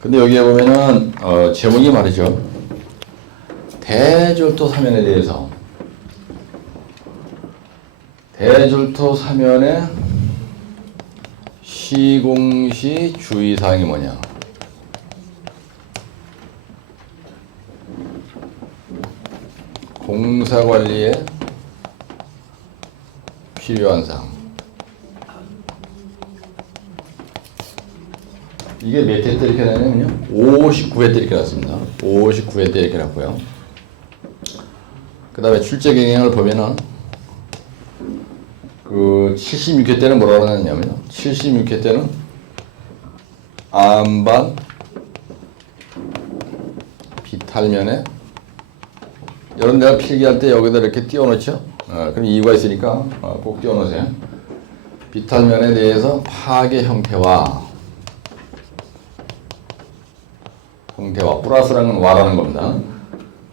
근데 여기에 보면은 제목이 말이죠. 대졸도 사면에 대해서 대졸도 사면의 시공시 주의사항이 뭐냐. 공사관리에 필요한 사항. 이게 몇 회 때 이렇게 나냐면요. 59회 때 이렇게 났습니다. 59회 때 이렇게 났고요. 그 다음에 출제 경향을 보면은 그 76회 때는 뭐라고 하냐면요. 76회 때는 안반 비탈면에 여러분 내가 필기할 때 여기다 이렇게 띄워놓죠. 그럼 이유가 있으니까 꼭 띄워놓으세요. 비탈면에 대해서 파괴 형태와 플러스라는 건 와라는 겁니다.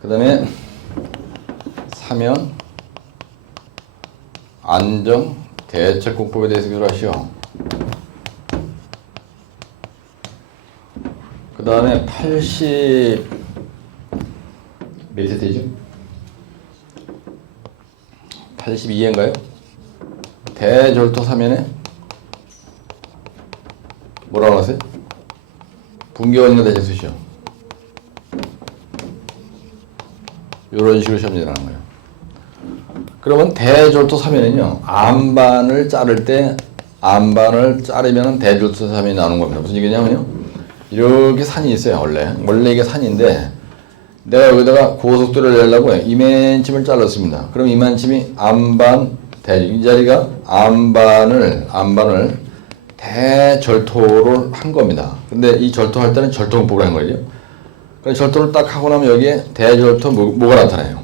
그 다음에 사면 안정 대책공법에 대해서 교류하시오. 그 다음에 80 몇 회 되죠? 82회인가요? 대졸도 사면에 뭐라고 하세요? 분계원인가 대체수시오. 이런 식으로 시험 진행하는 거예요. 그러면 대졸도 사면은요, 안반을 자를 때 안반을 자르면 대졸도 사면이 나오는 겁니다. 무슨 얘기냐면요, 이렇게 산이 있어요. 원래 이게 산인데 내가 여기다가 고속도로를 내려고 이만큼을 잘랐습니다. 그럼 이만큼이 안반 이 자리가 안반을 대절토를 한 겁니다. 근데 이 절토할 때는 절토공법을 한 거죠. 그래서 절토를 딱 하고 나면 여기에 대절토 뭐가 나타나요?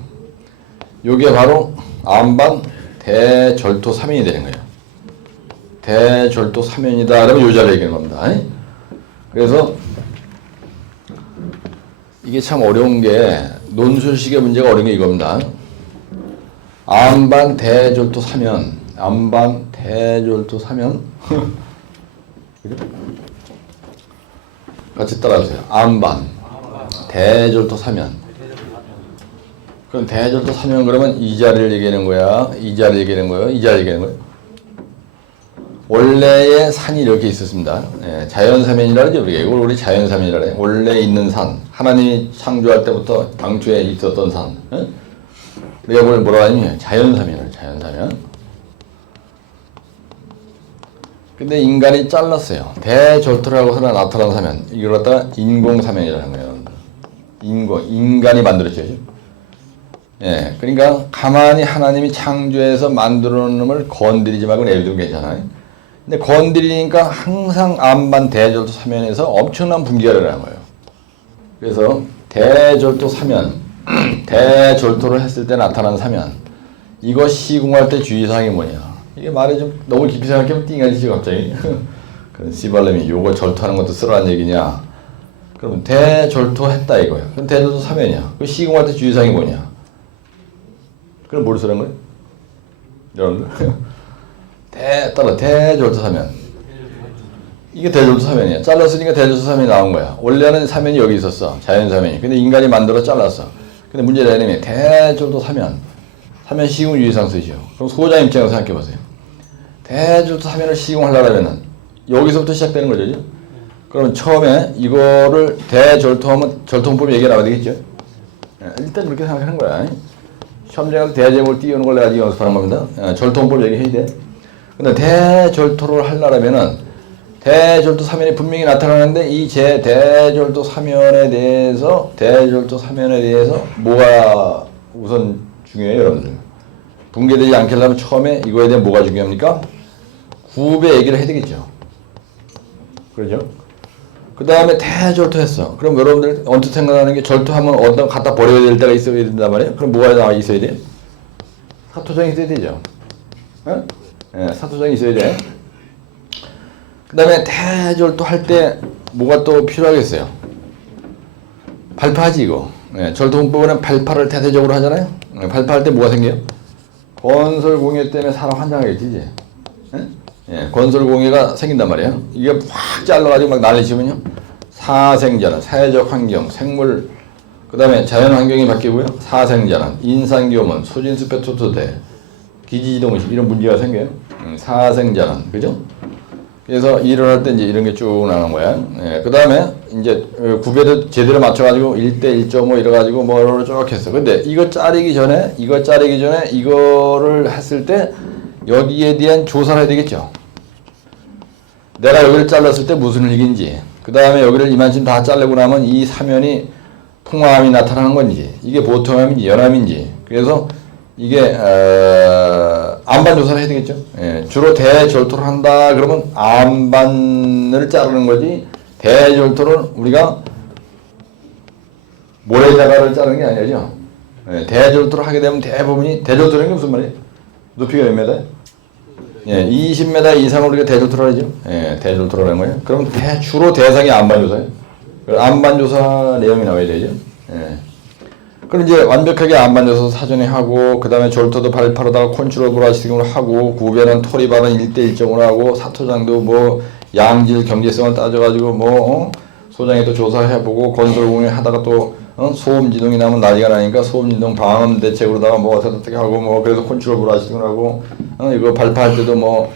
요게 바로 안반 대절토 사면이 되는 거예요. 대절토 사면이다. 그러면 요 자리를 얘기하는 겁니다. 그래서 이게 참 어려운 게 논술식의 문제가 어려운 게 이겁니다. 안반 대졸도 사면, 안반 대졸도 사면 같이 따라하세요. 안반 대졸도 사면. 그럼 대졸도 사면 그러면 이 자리를 얘기하는 거야, 이 자리를 얘기하는 거예요, 이 자리를 얘기하는 거예요. 원래의 산이 이렇게 있었습니다. 자연사면이라 그러죠. 이걸 우리 자연사면이라 해요. 원래 있는 산. 하나님이 창조할 때부터 당초에 있었던 산. 우리가 그걸 뭐라 하냐면 자연사면이에요. 자연사면. 근데 인간이 잘랐어요. 대졸토라고 하나 나타난 사면. 이걸 갖다가 인공사면이라는 거예요. 인간이 만들었죠. 예. 그러니까 가만히 하나님이 창조해서 만들어 놓은 놈을 건드리지 말고 내비두면 괜찮아요. 근데 건드리니까 항상 안반 대졸도 사면에서 엄청난 분기가 일어나는 거예요. 그래서 대졸도 사면, 대졸도를 했을 때 나타난 사면, 이거 시공할 때 주의사항이 뭐냐? 이게 말이 좀 너무 깊이 생각하면 띵하지 갑자기. 그럼 씨발놈이 요거 절토하는 것도 쓰라는 얘기냐? 그럼 대졸도 했다 이거야. 그럼 대졸도 사면이야. 그 시공할 때 주의사항이 뭐냐? 그럼 뭘 쓰라는 거예요? 여러분들? 대졸도 사면. 이게 대졸도 사면이야. 잘랐으니까 대졸도 사면이 나온 거야. 원래는 사면이 여기 있었어. 자연사면이. 근데 인간이 만들어 잘랐어. 근데 문제는 뭐냐면 대졸도 사면 시공 유의사항 쓰죠. 그럼 소자 입장에서 생각해 보세요. 대졸도 사면을 시공하려면은 여기서부터 시작되는 거죠. 그럼 처음에 이거를 대졸토하면 절토공법 얘기 나와야 되겠죠. 일단 그렇게 생각하는 거야. 시험장에서 대제목을 띄우는 걸 내가 연습하는 겁니다. 절토공법 얘기해야 돼. 근데 대졸토를 하려면은 대졸도 사면이 분명히 나타나는데 이 대졸도 사면에 대해서 뭐가 우선 중요해요, 여러분들. 붕괴되지 않게 하려면 처음에 이거에 대해 뭐가 중요합니까? 구배 얘기를 해야 되겠죠. 그렇죠? 그 다음에 대졸도 했어. 그럼 여러분들 언뜻 생각하는 게 절도하면 어떤 갖다 버려야 될 때가 있어야 된단 말이에요? 그럼 뭐가 나와 있어야 돼요? 사토장이 있어야 되죠. 사토장이 있어야 돼. 그 다음에 대졸도 할 때 뭐가 또 필요하겠어요? 발파하지 이거. 절도공법은 발파를 대대적으로 하잖아요. 발파할 때 뭐가 생겨요? 건설공예 때문에 사람 환장하겠지 이제. 건설공예가 생긴단 말이에요. 이게 확 잘라가지고 막 난리 치면요. 사생자는 사회적 환경, 생물, 그 다음에 자연 환경이 바뀌고요. 사생자는 인산교문, 소진수표 토토대, 기지이동식 이런 문제가 생겨요. 사생자는 그죠? 그래서 일어날 때 이제 이런 게 쭉 나오는 거야. 예, 그 다음에 이제 구배도 제대로 맞춰가지고 1대 1.5 이래가지고 뭐를 쭉 했어. 근데 이거 자르기 전에 이거를 했을 때 여기에 대한 조사를 해야 되겠죠. 내가 여기를 잘랐을 때 무슨 일인지, 그 다음에 여기를 이만큼 다 자르고 나면 이 사면이 풍화암이 나타나는 건지, 이게 보통암인지 연암인지, 그래서 이게 암반 조사를 해야 되겠죠. 예, 주로 대절토를 한다 그러면 암반을 자르는 거지, 대절토를 우리가 모래자갈을 자르는 게 아니죠. 예, 대절토를 하게 되면 대부분이, 대절토라는 게 무슨 말이에요? 높이가 몇 메다예요? 예, 20m 이상을 우리가 대절토를 하죠. 예, 대절토를 하는 거예요. 그럼 주로 대상이 암반조사예요. 암반조사 내용이 나와야 되죠. 예. 그럼 이제 완벽하게 암반조사 사전에 하고, 그 다음에 절토도 발파로다가 콘트롤 브라시팅을 하고, 구별은 토리발은 1대 1.5로 하고, 사토장도 뭐 양질 경제성을 따져가지고 뭐 소장에도 조사해보고, 건설공에 하다가 또 소음지동이 나면 난리가 나니까 소음지동 방음 대책으로다가 뭐 어떻게 하고, 뭐 그래서 콘트롤 브라시팅을 하고, 이거 발파할 때도 뭐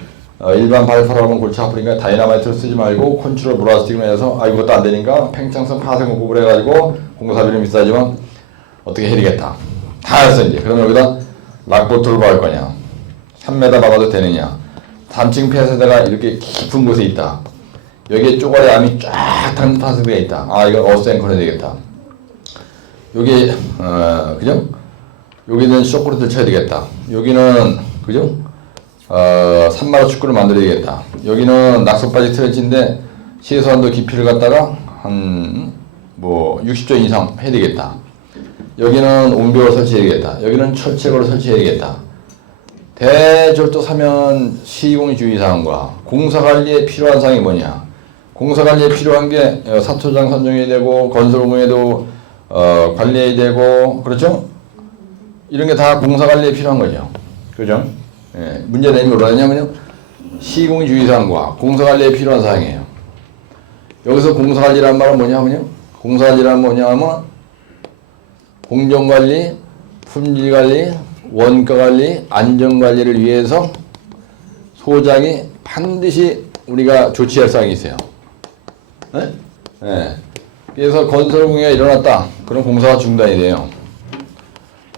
일반 발파로 하면 골치 아프니까 다이나마이트를 쓰지 말고 콘트롤 브라시팅을 해서 이것도 안 되니까 팽창성 파생 공급을 해가지고 공사비는 비싸지만 어떻게 해야 되겠다. 다 했어 이제. 그러면 여기다 락보트를 박을 거냐, 3m 박아도 되느냐, 3층 폐쇄대가 이렇게 깊은 곳에 있다, 여기에 쪼가리 암이 쫙 파쇄되어 있다, 이건 어스앵커를 해야 되겠다, 여기 그죠? 여기는 쇼크로트를 쳐야 되겠다, 여기는 그죠? 산마루 축구를 만들어야 되겠다, 여기는 낙석바지 트렌치인데 최소한도 깊이를 갖다가 한 뭐 60조 이상 해야 되겠다, 여기는 옹벽을 설치해야겠다, 여기는 철책으로 설치해야겠다. 대절도 사면 시공주의사항과 공사관리에 필요한 사항이 뭐냐, 공사관리에 필요한 게 사토장 선정해야 되고, 건설공에도 관리해야 되고, 그렇죠? 이런 게 다 공사관리에 필요한 거죠. 그죠? 예, 문제는 뭐냐면요, 시공주의사항과 공사관리에 필요한 사항이에요. 여기서 공사관리란 말은 뭐냐면요, 공사관리란 뭐냐면 공정관리, 품질관리, 원가관리, 안전관리를 위해서 소장이 반드시 우리가 조치할 사항이 있어요. 네? 네. 그래서 건설공해가 일어났다. 그럼 공사가 중단이 돼요.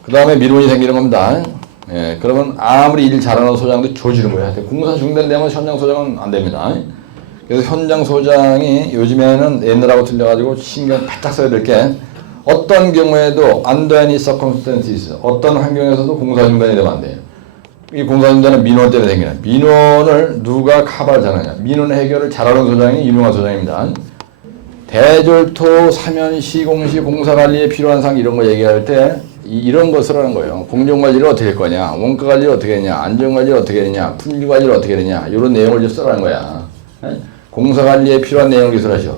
그 다음에 미론이 생기는 겁니다. 네. 그러면 아무리 일 잘하는 소장도 조지는 거야. 공사 중단되면 현장 소장은 안 됩니다. 그래서 현장 소장이 요즘에는 옛날하고 틀려가지고 신경 바짝 써야 될 게, 어떤 경우에도 under any circumstances, 어떤 환경에서도 공사 중단이 되면 안 돼요. 이 공사 중단은 민원 때문에 생기는, 민원을 누가 커버를 잘하냐, 민원 해결을 잘하는 소장이 유명한 소장입니다. 대절토, 사면, 시공시, 공사관리에 필요한 사항 이런 거 얘기할 때 이런 것을 하는 거예요. 공정관리를 어떻게 할 거냐, 원가관리를 어떻게 했냐, 안전관리를 어떻게 했냐, 품질관리를 어떻게 했냐, 이런 내용을 좀 쓰라는 거야. 공사관리에 필요한 내용을 기술하시오.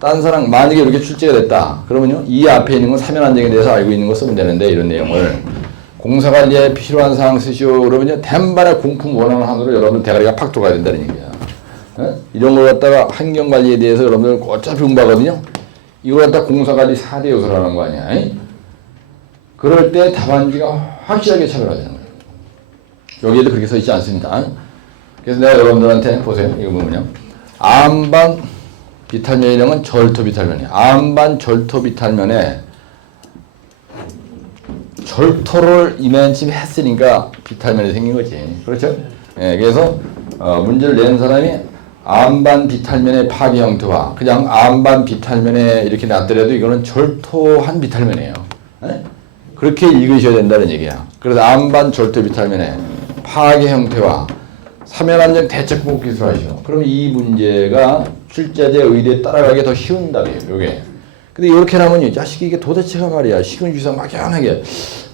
딴 사람 만약에 이렇게 출제가 됐다 그러면요, 이 앞에 있는 건 사면 안정에 대해서 알고 있는 거 쓰면 되는데, 이런 내용을 공사관리에 필요한 사항 쓰시오 그러면요, 된반의 공품 원하는 한으로 여러분들 대가리가 팍 들어가야 된다는 얘기야. 이런 걸 갖다가 환경관리에 대해서 여러분들 어차피 공부하거든요. 이걸 갖다 공사관리 4대 요소라는 거 아니야. 그럴 때 답안지가 확실하게 차별화되는 거예요. 여기에도 그렇게 써 있지 않습니다. 그래서 내가 여러분들한테 보세요. 이거 보면요, 암반 비탈면이라는 건 절토 비탈면이에요. 암반 절토 비탈면에 절토를 이만큼 했으니까 비탈면이 생긴 거지. 그렇죠? 예, 그래서 문제를 낸 사람이 암반 비탈면의 파괴 형태와 그냥 암반 비탈면에 이렇게 놨더라도 이거는 절토한 비탈면이에요. 예? 그렇게 읽으셔야 된다는 얘기야. 그래서 암반 절토 비탈면의 파괴 형태와 사면 안정 대책 극복 기술하시오. 그럼 이 문제가 출제제 의대에 따라가기 더 쉬운 답이에요, 요게. 근데 이렇게 하면 이 자식이 이게 도대체가 말이야, 시군주의사 막연하게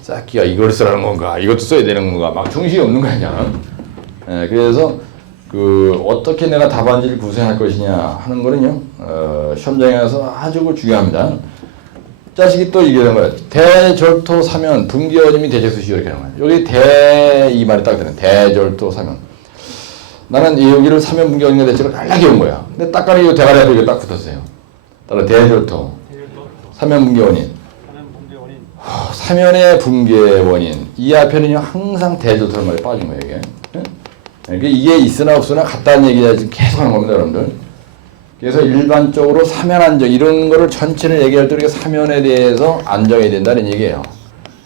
쌓기가 이걸 쓰라는 건가, 이것도 써야 되는 건가, 막 정신이 없는 거 아니야. 예, 그래서 어떻게 내가 답안지를 구성할 것이냐 하는 거는요, 시험장에 가서 아주 중요합니다. 자식이 또 이게 되는 거야. 대절토 사면 분기어짐이 대체수시 이렇게 하는 거야. 여기 이 말이 딱 되는, 대절토 사면. 나는 여기를 사면 분기어짐의 대체를 연락이 온 거야. 근데 딱 가니 이 대가리 앞에 이거 딱 붙었어요. 따라 대절토. 사면 붕괴 원인. 사면의 붕괴 원인. 이 앞에는요 항상 대절토란 말이 빠진 거예요 이게. 이게 있으나 없으나 같다는 얘기가 지금 계속 하는 겁니다 여러분들. 그래서 일반적으로 사면 안정 이런 거를 전체를 얘기할 때 우리가 사면에 대해서 안정해야 된다는 얘기예요.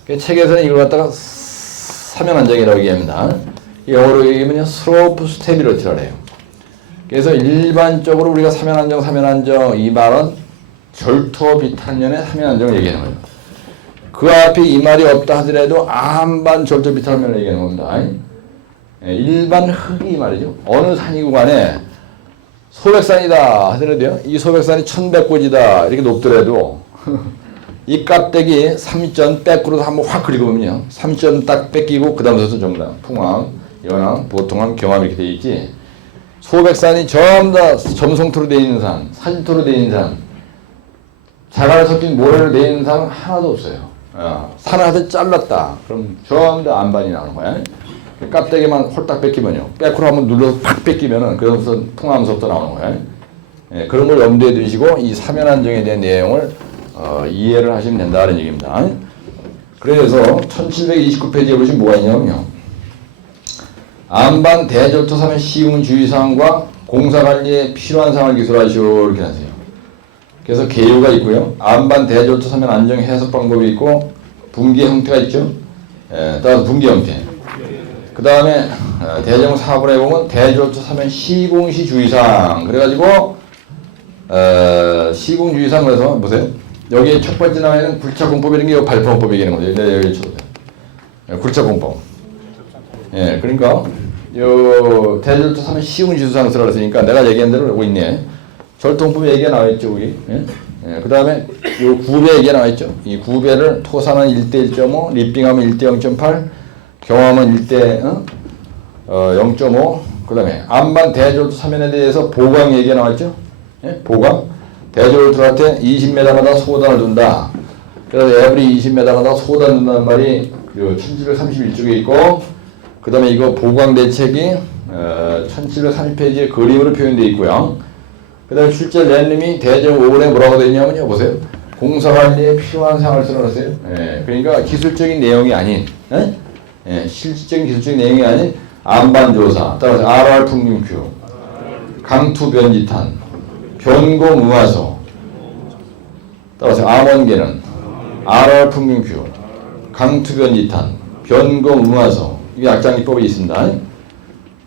책에서는 이걸 갖다가 사면 안정이라고 얘기합니다. 영어로 얘기하면 슬로프 스테빌리티라고 해요. 그래서 일반적으로 우리가 사면 안정 이 말은 절토 비탄년의 사면 안정을 얘기하는 거예요. 그 앞에 이 말이 없다 하더라도 암반 절토 비탄년을 얘기하는 겁니다. 일반 흙이 말이죠. 어느 산이고 간에 소백산이다 하더라도요. 이 소백산이 1100고지다 이렇게 높더라도 이 껍데기 3전 뺏고로 한번 확 긁어보면요. 3전 딱 뺏기고 그 다음부터 전부 다 풍암, 연암, 보통암, 경암 이렇게 되어 있지. 소백산이 전부 다 점성토로 되어 있는 산, 산토로 되어 있는 산, 자갈에 섞인 모래로 되어 있는 산은 하나도 없어요. 산을 하나 잘랐다. 그럼 전부 다 안반이 나오는 거야. 껍데기만 홀딱 뺏기면요. 뺏고로 한번 눌러서 팍 뺏기면은 그러면서 풍암서부터 나오는 거야. 예, 그런 걸 염두에 두시고 이 사면 안정에 대한 내용을 이해를 하시면 된다는 얘기입니다. 그래서 1729페이지에 보시면 뭐가 있냐면요. 안반 대절토 사면 시공 주의사항과 공사관리에 필요한 사항을 기술하시오 이렇게 하세요. 그래서 개요가 있고요. 안반 대절토 사면 안정 해석 방법이 있고 붕괴 형태가 있죠. 따라서 붕괴 형태. 그 다음에 대제목 4번에 보면 대절토 사면 시공시 주의사항 그래가지고 시공주의사항 그래서 보세요. 여기 첫 번째 나와 있는 굴착공법이라는 게 발포공법 얘기하는 거죠. 네, 여기 쳐보세요. 굴착공법. 예, 그러니까 요 대절토 사면 시공주의사항 쓰라고 했으니까 내가 얘기한 대로 오고 있네. 절통법에 얘기가 나와 있죠, 여기. 예? 예, 그 다음에 요 구배 얘기가 나와 있죠. 이 구배를 토사는 1대 1.5, 리빙하면 1대 0.8, 경험은 1대 0.5. 그 다음에 안반 대절토 사면에 대해서 보강 얘기가 나와 있죠. 예? 보강. 대절토한테 20m마다 소단을 둔다. 그래서 에브리 20m마다 소단 둔다는 말이 1731쪽에 있고, 그 다음에 이거 보강 대책이 1730페이지에 그림으로 표현되어 있고요. 그 다음에 실제 랜님이 대제목 5번에 뭐라고 되어 있냐면요. 보세요. 공사관리에 필요한 사항을 써놨어요. 예, 그러니까 기술적인 내용이 아닌, 실질적인 기술적인 내용이 아닌 안반조사, 따라서 RR 풍림큐, 강투변지탄, 변고무화소, 따라서 암원계는 RR 풍림큐, 강투변지탄, 변고무화소 이게 약장기법이 있습니다.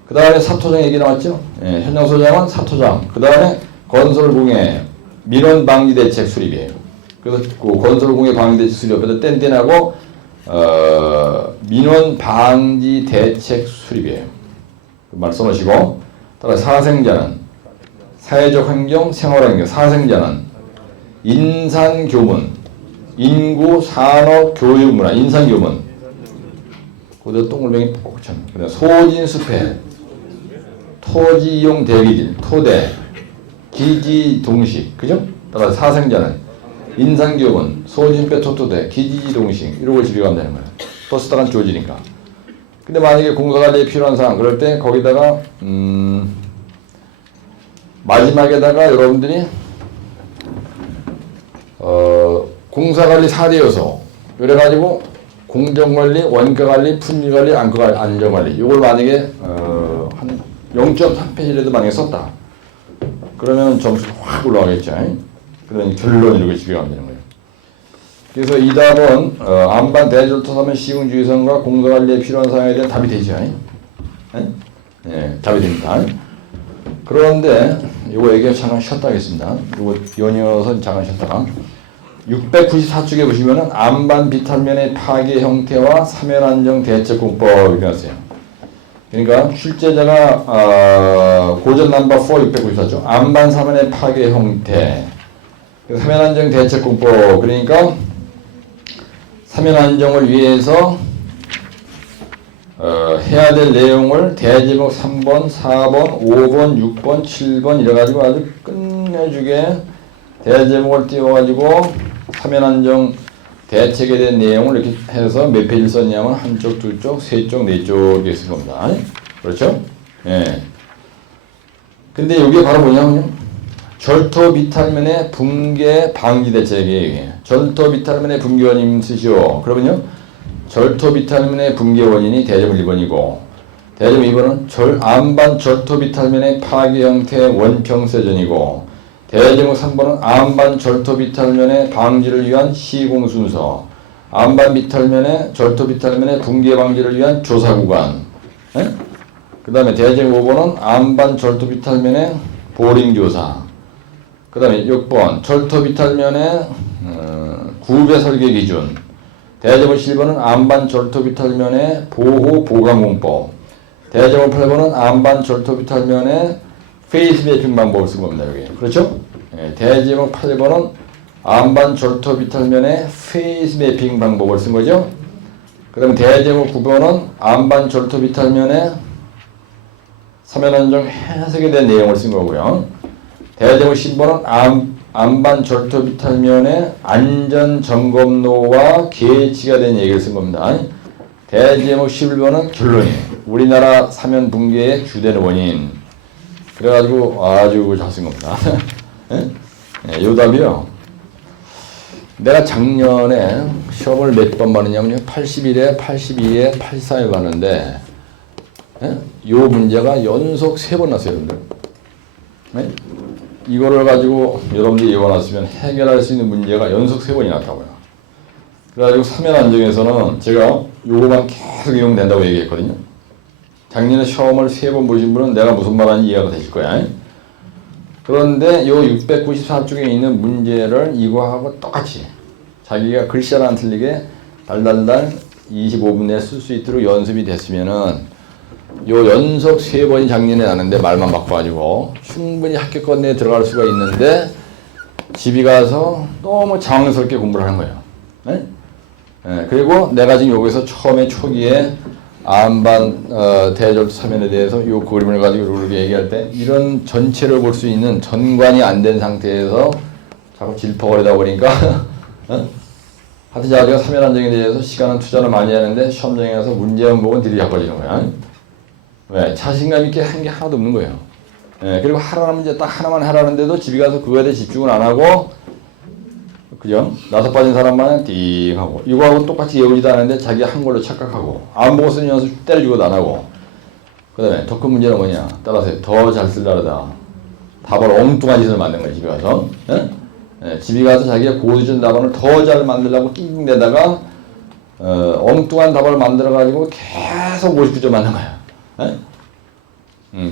그 다음에 사토장 얘기 나왔죠? 현장소장은 사토장. 그 다음에 건설공예 민원방지대책 수립이에요. 그래서 그 건설공예 방지대책 수립 옆에서 땡땡하고 민원방지대책 수립이에요. 그 말 써놓으시고 따라 사생자는 사회적 환경, 생활환경. 사생자는 인산교문, 인구, 산업, 교육, 문화. 인산교문. 그대로 동글뱅이 꼭 참. 소진수패, 토지이용 대기질, 토대, 기지동식. 그죠? 따라서 사생자는 인산교문, 소진패, 토토대, 기지동식. 이런 걸 집어가면 되는 거예요. 또 쓰다가 조지니까. 근데 만약에 공사관리에 필요한 사항, 그럴 때 거기다가, 마지막에다가 여러분들이, 공사관리 4대 요소. 그래가지고, 공정관리, 원가관리, 품질관리, 안전관리. 이걸 만약에, 한 0.3페이지라도 만약에 썼다. 그러면 점수가 확 올라가겠죠. 그러니 결론 이렇게 집어가면 되는 거예요. 그래서 이 답은, 안반 대절토 사면 시공주의선과 공사관리에 필요한 사항에 대한 답이 되죠. 예, 답이 됩니다. 그런데, 이거 얘기 잠깐 쉬었다 하겠습니다. 이거 연이어서 잠깐 쉬었다가. 694쪽에 보시면은 안반 비탄면의 파괴 형태와 사면 안정 대책공법 이렇게 했어요. 그러니까 출제자가 고전 넘버 4 694죠. 안반 사면의 파괴 형태, 사면 안정 대책공법. 그러니까 사면 안정을 위해서 해야 될 내용을 대제목 3번, 4번, 5번, 6번, 7번 이래가지고 아주 끝내주게 대제목을 띄워가지고 사면 안정 대책에 대한 내용을 이렇게 해서 몇 페이지를 썼냐면 한쪽, 두쪽, 세쪽, 네쪽 이렇게 쓴 겁니다. 그렇죠? 예. 근데 이게 바로 뭐냐면요. 절토 비탈면의 붕괴 방지 대책이 절토 비탈면의 붕괴 원인 쓰시오. 그러면요. 절토 비탈면의 붕괴 원인이 대점 1번이고 대점 2번은 암반 절토 비탈면의 파괴 형태 원평세전이고 대점 3번은 암반 절토 비탈면의 방지를 위한 시공 순서 암반 비탈면의 절토 비탈면의 붕괴 방지를 위한 조사 구간 그 다음에 대점 5번은 암반 절토 비탈면의 보링 조사 그 다음에 6번 절토 비탈면의 구배 설계 기준 대점호 7번은 암반 절토 비탈면의 보호 보강 공법 대점호 8번은 암반 절토 비탈면의 페이스 매핑 방법을 쓴 겁니다. 여기 그렇죠? 네, 대점호 8번은 암반 절토 비탈면의 페이스 매핑 방법을 쓴 거죠. 그 다음에 대점호 9번은 암반 절토 비탈면의 사면안정 해석에 대한 내용을 쓴 거고요. 대점호 10번은 암반 절토 비탈면의 안전 점검로와 계획치가 된 얘기를 쓴 겁니다. 대제목 11번은 결론이 우리나라 사면 붕괴의 주된 원인. 그래가지고 아주 잘 쓴 겁니다. 네, 요 답이요. 내가 작년에 시험을 몇 번 봤느냐면요. 81에, 82에, 84에 봤는데 요 문제가 연속 3번 났어요. 여러분들. 네? 이거를 가지고 여러분들이 이어놨으면 해결할 수 있는 문제가 연속 3번이 났다고요. 그래가지고 사면 안정에서는 제가 요거만 계속 이용된다고 얘기했거든요. 작년에 시험을 3번 보신 분은 내가 무슨 말하는지 이해가 되실 거야. 그런데 요 694쪽에 있는 문제를 이거하고 똑같이 자기가 글씨 하나 안 틀리게 달달달 25분 내에 쓸 수 있도록 연습이 됐으면은 요 연속 3번이 작년에 나는데 말만 바꿔가지고 충분히 합격권 내에 들어갈 수가 있는데 집에 가서 너무 장황스럽게 공부를 하는 거예요. 네? 네, 그리고 내가 지금 여기서 처음에 초기에 암반 대절도 사면에 대해서 요 그림을 가지고 이렇게 얘기할 때 이런 전체를 볼 수 있는 전관이 안 된 상태에서 자꾸 질퍽거리다 보니까 하여튼 자기가 사면 안정에 대해서 시간은 투자를 많이 하는데 시험장에 가서 문제만 보고 들이 잡아지는 거야. 왜? 자신감 있게 한 게 하나도 없는 거예요. 예, 그리고 하라는 문제 딱 하나만 하라는데도 집에 가서 그거에 대해 집중을 안 하고, 그죠? 나서 빠진 사람만 띵 하고, 이거하고 똑같이 외우지도 않는데 자기 한 걸로 착각하고, 안 보고 쓰는 연습 때려주고도 안 하고, 그 다음에 더 큰 문제는 뭐냐? 따라서 더 잘 쓰려다. 답을 엉뚱한 짓을 만든 거예요, 집에 가서. 예? 예, 집에 가서 자기가 고수준 답안을 더 잘 만들려고 낑낑대다가, 엉뚱한 답을 만들어가지고 계속 59점 맞는 거야.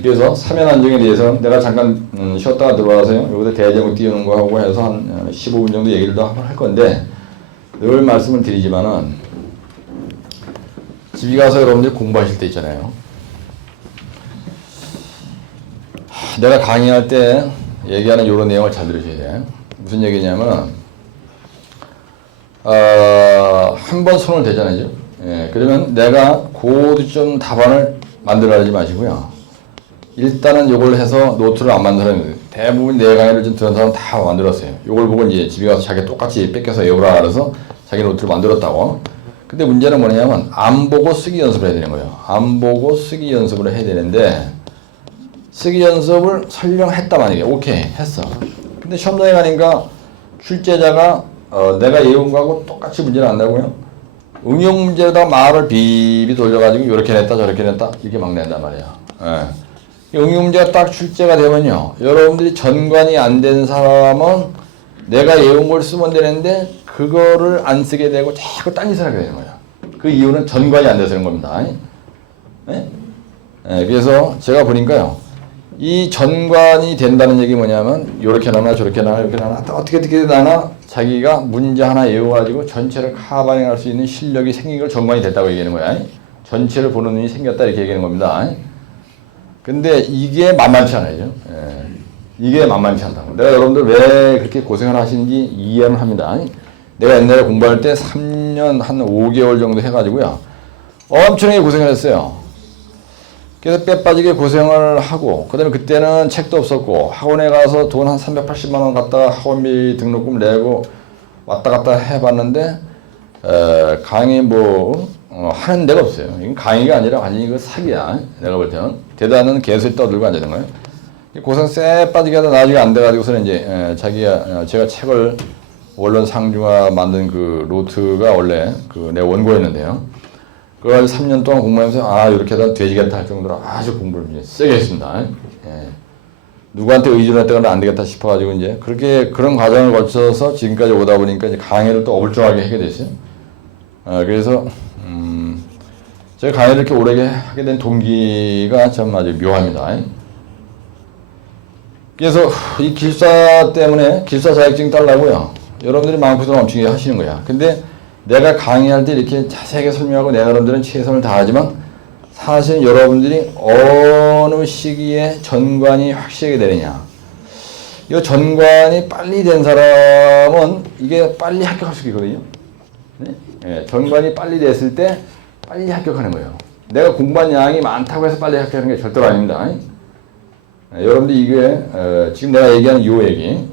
그래서 사면 안정에 대해서 내가 잠깐 쉬었다가 들어와서요. 여기다 대제목 띄우는 거 하고 해서 한 15분 정도 얘기를 더 한번 할 건데 늘 말씀을 드리지만은 집에 가서 여러분들 공부하실 때 있잖아요. 내가 강의할 때 얘기하는 이런 내용을 잘 들으셔야 돼요. 무슨 얘기냐면 한 번 손을 대잖아요. 예, 그러면 내가 고득점 답안을 만들어내지 마시고요. 일단은 요걸 해서 노트를 안 만들어요. 대부분 내 강의를 좀 들은 사람 다 만들었어요. 요걸 보고 이제 집에 가서 자기 똑같이 뺏겨서 외우라 그래서 자기 노트를 만들었다고. 근데 문제는 뭐냐면 안 보고 쓰기 연습을 해야 되는 거예요. 안 보고 쓰기 연습을 해야 되는데 쓰기 연습을 설령 했다 만약에 오케이 했어. 근데 시험장에 가니까 출제자가 내가 외운 거하고 똑같이 문제를 안 내고요. 응용 문제에다가 말을 비비 돌려가지고 이렇게 냈다 저렇게 냈다 이렇게 막 낸단 말이야. 예. 응용 문제가 딱 출제가 되면요. 여러분들이 전관이 안 된 사람은 내가 외운 걸 쓰면 되는데 그거를 안 쓰게 되고 자꾸 딴 짓을 하게 되는 거야. 그 이유는 전관이 안 돼서 그런 겁니다. 예? 예, 그래서 제가 보니까요. 이 전관이 된다는 얘기 뭐냐면 요렇게 나나 저렇게 나나 이렇게 나나 어떻게 나나 자기가 문제 하나 외워가지고 전체를 커버할 수 있는 실력이 생긴 걸 전관이 됐다고 얘기하는 거야. 전체를 보는 눈이 생겼다 이렇게 얘기하는 겁니다. 근데 이게 만만치 않아요. 예. 이게 만만치 않다고. 내가 여러분들 왜 그렇게 고생을 하시는지 이해를 합니다. 내가 옛날에 공부할 때 3년 한 5개월 정도 해가지고요. 엄청나게 고생을 했어요. 그래서 빼빠지게 고생을 하고 그 다음에 그때는 책도 없었고 학원에 가서 돈 한 380만 원 갖다가 학원비 등록금 내고 왔다 갔다 해봤는데 강의 하는 데가 없어요. 이건 강의가 아니라 완전히 그 사기야. 내가 볼 때는 대단한 개수에 떠들고 앉아있는 거예요. 고생 쎄 빠지게 하다 나중에 안 돼가지고서는 이제 자기가 제가 책을 원론 상중하 만든 그 노트가 원래 그 내 원고였는데요. 그걸 3년 동안 공부하면서 이렇게 하다 돼지겠다 할 정도로 아주 공부를 이제 세게 했습니다. 예. 누구한테 의존했다가는 안 되겠다 싶어가지고 이제 그렇게 그런 과정을 거쳐서 지금까지 오다 보니까 이제 강의를 또 어불쩡하게 하게 됐어요. 그래서 제가 강의를 이렇게 오래 하게 된 동기가 참 아주 묘합니다. 그래서 이 길사 때문에 길사 자격증 따려고요. 여러분들이 마음고생을 엄청 하시는 거야. 근데 내가 강의할 때 이렇게 자세하게 설명하고 내 나름대로는 최선을 다하지만 사실 여러분들이 어느 시기에 전관이 확실하게 되느냐. 이 전관이 빨리 된 사람은 이게 빨리 합격할 수 있거든요. 네? 네, 전관이 빨리 됐을 때 빨리 합격하는 거예요. 내가 공부한 양이 많다고 해서 빨리 합격하는 게 절대로 아닙니다. 여러분들 이게 지금 내가 얘기하는 이 얘기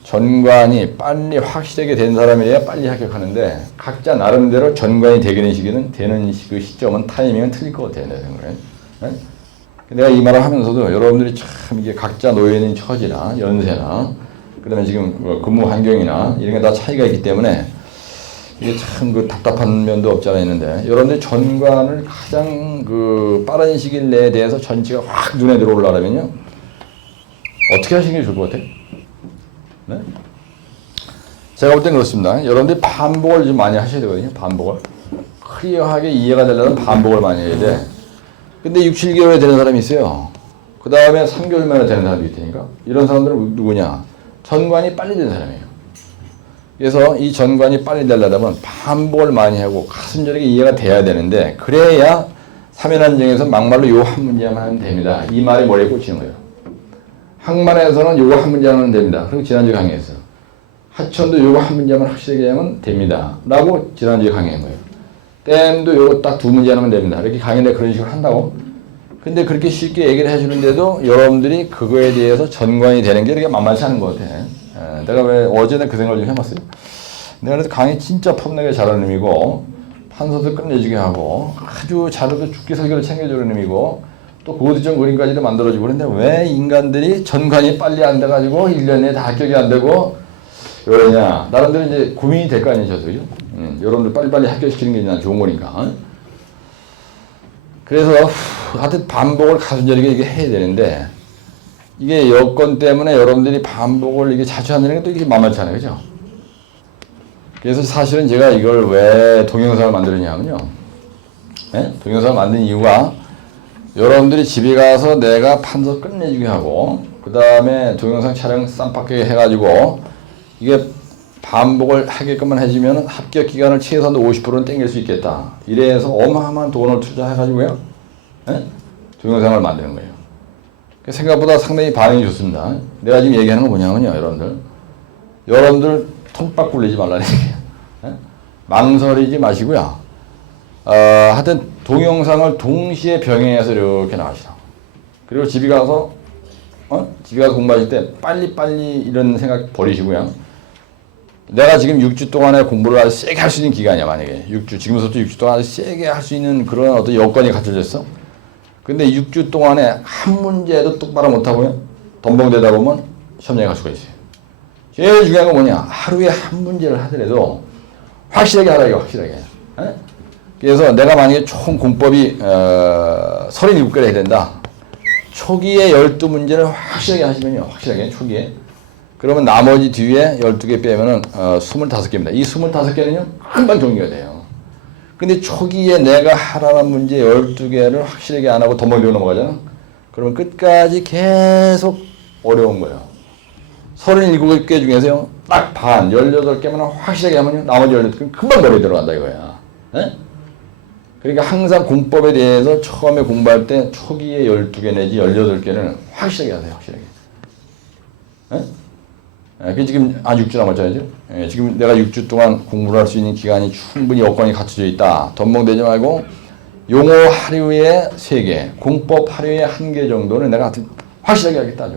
전관이 빨리 확실하게 된 사람이래야 빨리 합격하는데 각자 나름대로 전관이 되게 된 시기는 되는 그 시점은 타이밍은 틀릴 것 같아요. 내 생각에. 내가 이 말을 하면서도 여러분들이 참 이게 각자 놓여 있는 처지나 연세나 그다음에 지금 근무 환경이나 이런 게 다 차이가 있기 때문에 이게 참 그 답답한 면도 없지 않아 있는데 여러분들이 전관을 가장 그 빠른 시일 내에 대해서 전체가 확 눈에 들어오려면요 어떻게 하시는 게 좋을 것 같아요? 네? 제가 볼 땐 그렇습니다. 여러분들이 반복을 좀 많이 하셔야 되거든요. 반복을 클리어하게 이해가 되려면 반복을 많이 해야 돼. 근데 6, 7개월에 되는 사람이 있어요. 그 다음에 3개월 만에 되는 사람도 있으니까 이런 사람들은 누구냐? 전관이 빨리 된 사람이에요. 그래서 이 전관이 빨리 되려면 반복을 많이 하고 가슴저리게 이해가 돼야 되는데 그래야 삼연한정에서 막말로 요 한 문제만 하면 됩니다. 이 말이 머리에 꽂히는 거예요. 항만에서는 요거 한 문제만 하면 됩니다. 그리고 지난주에 강의했어요. 하천도 요거 한 문제만 확실하게 하면 됩니다. 라고 지난주에 강의한 거예요. 댐도 요거 딱 두 문제 하면 됩니다. 이렇게 강의를 그런 식으로 한다고. 근데 그렇게 쉽게 얘기를 해주는데도 여러분들이 그거에 대해서 전관이 되는 게 이렇게 만만치 않은 것 같아. 내가 왜 어제는 그 생각을 좀 해봤어요. 내가 그래서 강의 진짜 폼나게 잘하는 놈이고 판서도 끝내주게 하고 아주 자료도 죽기 살기로 챙겨주는 놈이고 또 고디전 그림까지도 만들어주고 그런데 왜 인간들이 전관이 빨리 안 돼가지고 1년 내에 다 합격이 안 되고 그러냐. 나름대로 이제 고민이 될 거 아니에요, 저도. 그죠? 여러분들 빨리빨리 합격시키는 게 난 좋은 거니까. 그래서 하여튼 반복을 가슴저리게 이게 해야 되는데 이게 여건 때문에 여러분들이 반복을 이게 자주 하는 게 또 이게 만만치 않아요. 그죠? 그래서 사실은 제가 이걸 왜 동영상을 만들었냐면요. 네? 동영상을 만든 이유가 여러분들이 집에 가서 내가 판서 끝내주게 하고 그 다음에 동영상 촬영 쌈박하게 해가지고 이게 반복을 하게끔만 해주면 합격 기간을 최소한 50%는 땡길 수 있겠다. 이래서 어마어마한 돈을 투자해가지고요. 네? 동영상을 만드는 거예요. 생각보다 상당히 반응이 좋습니다. 내가 지금 얘기하는 건 뭐냐면요. 여러분들 통박 굴리지 말라는 얘기예요. 네? 망설이지 마시고요. 하여튼 동영상을 동시에 병행해서 이렇게 나가시라. 그리고 집에 가서 공부하실 때 빨리빨리 이런 생각 버리시고요. 내가 지금 6주 동안에 공부를 아주 세게 할 수 있는 기간이야, 만약에. 지금부터 6주 동안 아주 세게 할 수 있는 그런 어떤 여건이 갖춰졌어. 근데 6주 동안에 한 문제도 똑바로 못하고요. 덤벙대다 보면 시험장에 갈 수가 있어요. 제일 중요한 건 뭐냐. 하루에 한 문제를 하더라도 확실하게 하라, 이거 확실하게. 에? 그래서 내가 만약에 총 공법이 37개를 해야 된다. 초기에 12문제를 확실하게 하시면요. 확실하게 초기에. 그러면 나머지 뒤에 12개 빼면은 25개입니다. 이 25개는요. 금방 정리가 돼요. 근데 초기에 내가 하라는 문제 12개를 확실하게 안 하고 덤벙대고 넘어가잖아. 그러면 끝까지 계속 어려운 거예요. 37개 중에서요. 딱 반, 18개만 확실하게 하면요. 나머지 18개는 금방 머리에 들어간다 이거야. 네? 그러니까 항상 공법에 대해서 처음에 공부할 때 초기에 12개 내지 18개는 확실하게 하세요. 확실하게. 네? 그 지금 6주 남았잖아요. 지금 내가 6주 동안 공부를 할 수 있는 기간이 충분히 여건이 갖춰져 있다. 덤벙대지 말고 용어 하루에 3개, 공법 하루에 1개 정도는 내가 확실하게 하겠다.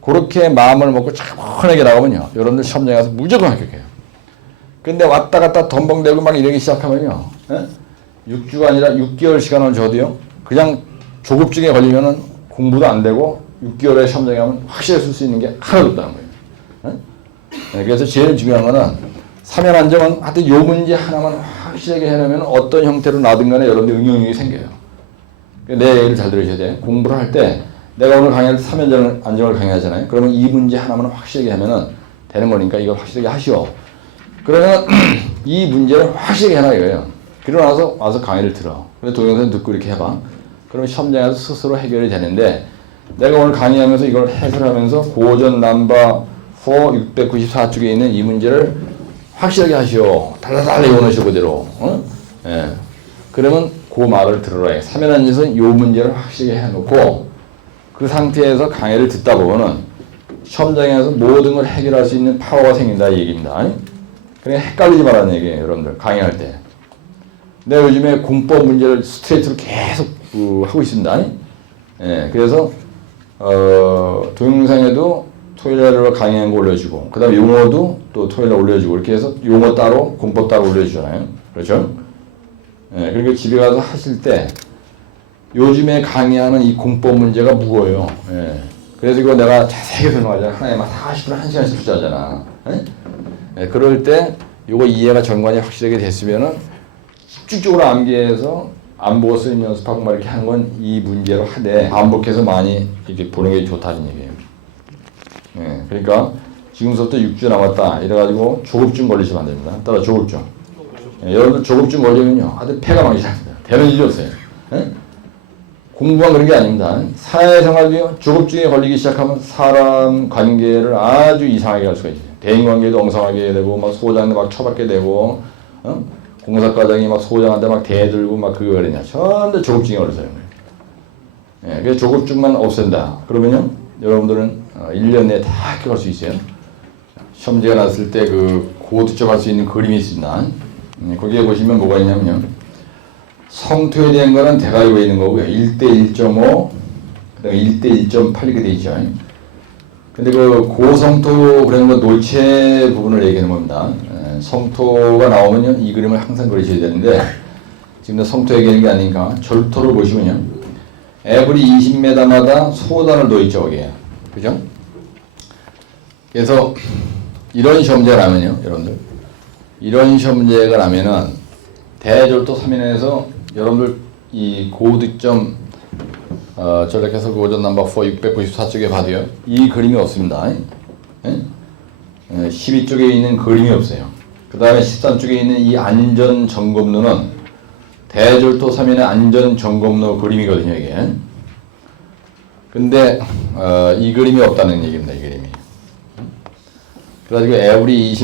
그렇게 마음을 먹고 차분하게 나가면요. 여러분들 시험장에 가서 무조건 합격해요. 근데 왔다 갔다 덤벙대고 막 이러기 시작하면요. 6주가 아니라 6개월 시간을 줘도요. 그냥 조급증에 걸리면은 공부도 안 되고 6개월에 시험장에 가면 확실히 쓸 수 있는 게 하나도 없다는 거예요. 네? 그래서 제일 중요한 거는 사면 안정은 하여튼 요 문제 하나만 확실하게 해놓으면 어떤 형태로 나든 간에 여러분들 응용력이 생겨요. 내 얘기를 잘 들으셔야 돼. 공부를 할 때 내가 오늘 강의할 때 사면 안정을 강의하잖아요. 그러면 이 문제 하나만 확실하게 하면은 되는 거니까 이걸 확실하게 하시오. 그러면 이 문제를 확실하게 해놔 이거예요. 그러고 나서 와서 강의를 들어. 그래서 동영상 듣고 이렇게 해봐. 그러면 시험장에서 스스로 해결이 되는데 내가 오늘 강의하면서 이걸 해설하면서 고전 넘버 4 694쪽에 있는 이 문제를 확실하게 하시오. 달달달 외워놓으시오 그대로. 어? 예. 그러면 그 말을 들으라 해. 사면안에서 요 문제를 확실하게 해놓고 그 상태에서 강의를 듣다 보면은 시험장에서 모든 걸 해결할 수 있는 파워가 생긴다 이 얘기입니다. 그러니까 헷갈리지 말라는 얘기예요 여러분들 강의할 때. 내가 요즘에 공법 문제를 스트레이트로 계속 하고 있습니다. 예, 그래서 동영상에도 토요일에 강의한 거 올려주고 그 다음에 용어도 또 토요일에 올려주고 이렇게 해서 용어 따로 공법 따로 올려주잖아요. 그렇죠? 예, 그러니까 집에 가서 하실 때 요즘에 강의하는 이 공법 문제가 무거워요. 예. 그래서 이거 내가 자세하게 설명하잖아. 하나에 막 40분 1시간씩 투자하잖아. 예? 예, 그럴 때 요거 이해가 전관이 확실하게 됐으면은 집중적으로 암기해서 안 보고 쓰는 연습하고 막 이렇게 하는 건 이 문제로 하되 반복해서 많이 이렇게 보는 게 좋다는 얘기예요. 예, 그러니까 지금부터 6주 남았다 이래가지고 조급증 걸리시면 안 됩니다. 따라 조급증. 예, 여러분들 조급증 걸리면요 아주 폐가 망이 시작합니다. 되는 일이 없어요. 예? 공부만 그런 게 아닙니다. 사회생활이요 조급증에 걸리기 시작하면 사람 관계를 아주 이상하게 할 수가 있어요. 대인관계도 엉성하게 되고 막 소장도 막 처받게 되고 공사과장이 막 소장한테 막 대들고 막 그거 그러냐 전부 조급증에 걸려서요. 예, 그래서 조급증만 없앤다. 그러면요 여러분들은 1년 내에 다 합격할 수 있어요. 시험지가 났을 때 그 고득점 할 수 있는 그림이 있습니다. 거기에 보시면 뭐가 있냐면요. 성토에 대한 거는 대괄호 있는 거고요. 1대 1.5, 그다음에 1대 1.8 이렇게 돼 있죠. 근데 그 고성토 그런 거 놀체 부분을 얘기하는 겁니다. 성토가 나오면요 이 그림을 항상 그리셔야 되는데 지금 성토 얘기하는 게 아니니까 절토를 보시면요 에브리 20m마다 소단을 놓여 있죠 거기에. 그죠? 그래서 이런 시험제가 나면요 여러분들 이런 시험제가 나면은 대절도 3인에서 여러분들 이 고득점 저렇게 해서 고전 넘버 4 694쪽에 봐도요 이 그림이 없습니다. 예? 12쪽에 있는 그림이 없어요. 그 다음에 13쪽에 있는 이 안전점검로는 대절도 3인의 안전점검로 그림이거든요 이게. 근데 이 그림이 없다는 얘기입니다. 이 그림이. 그래가지고 에브리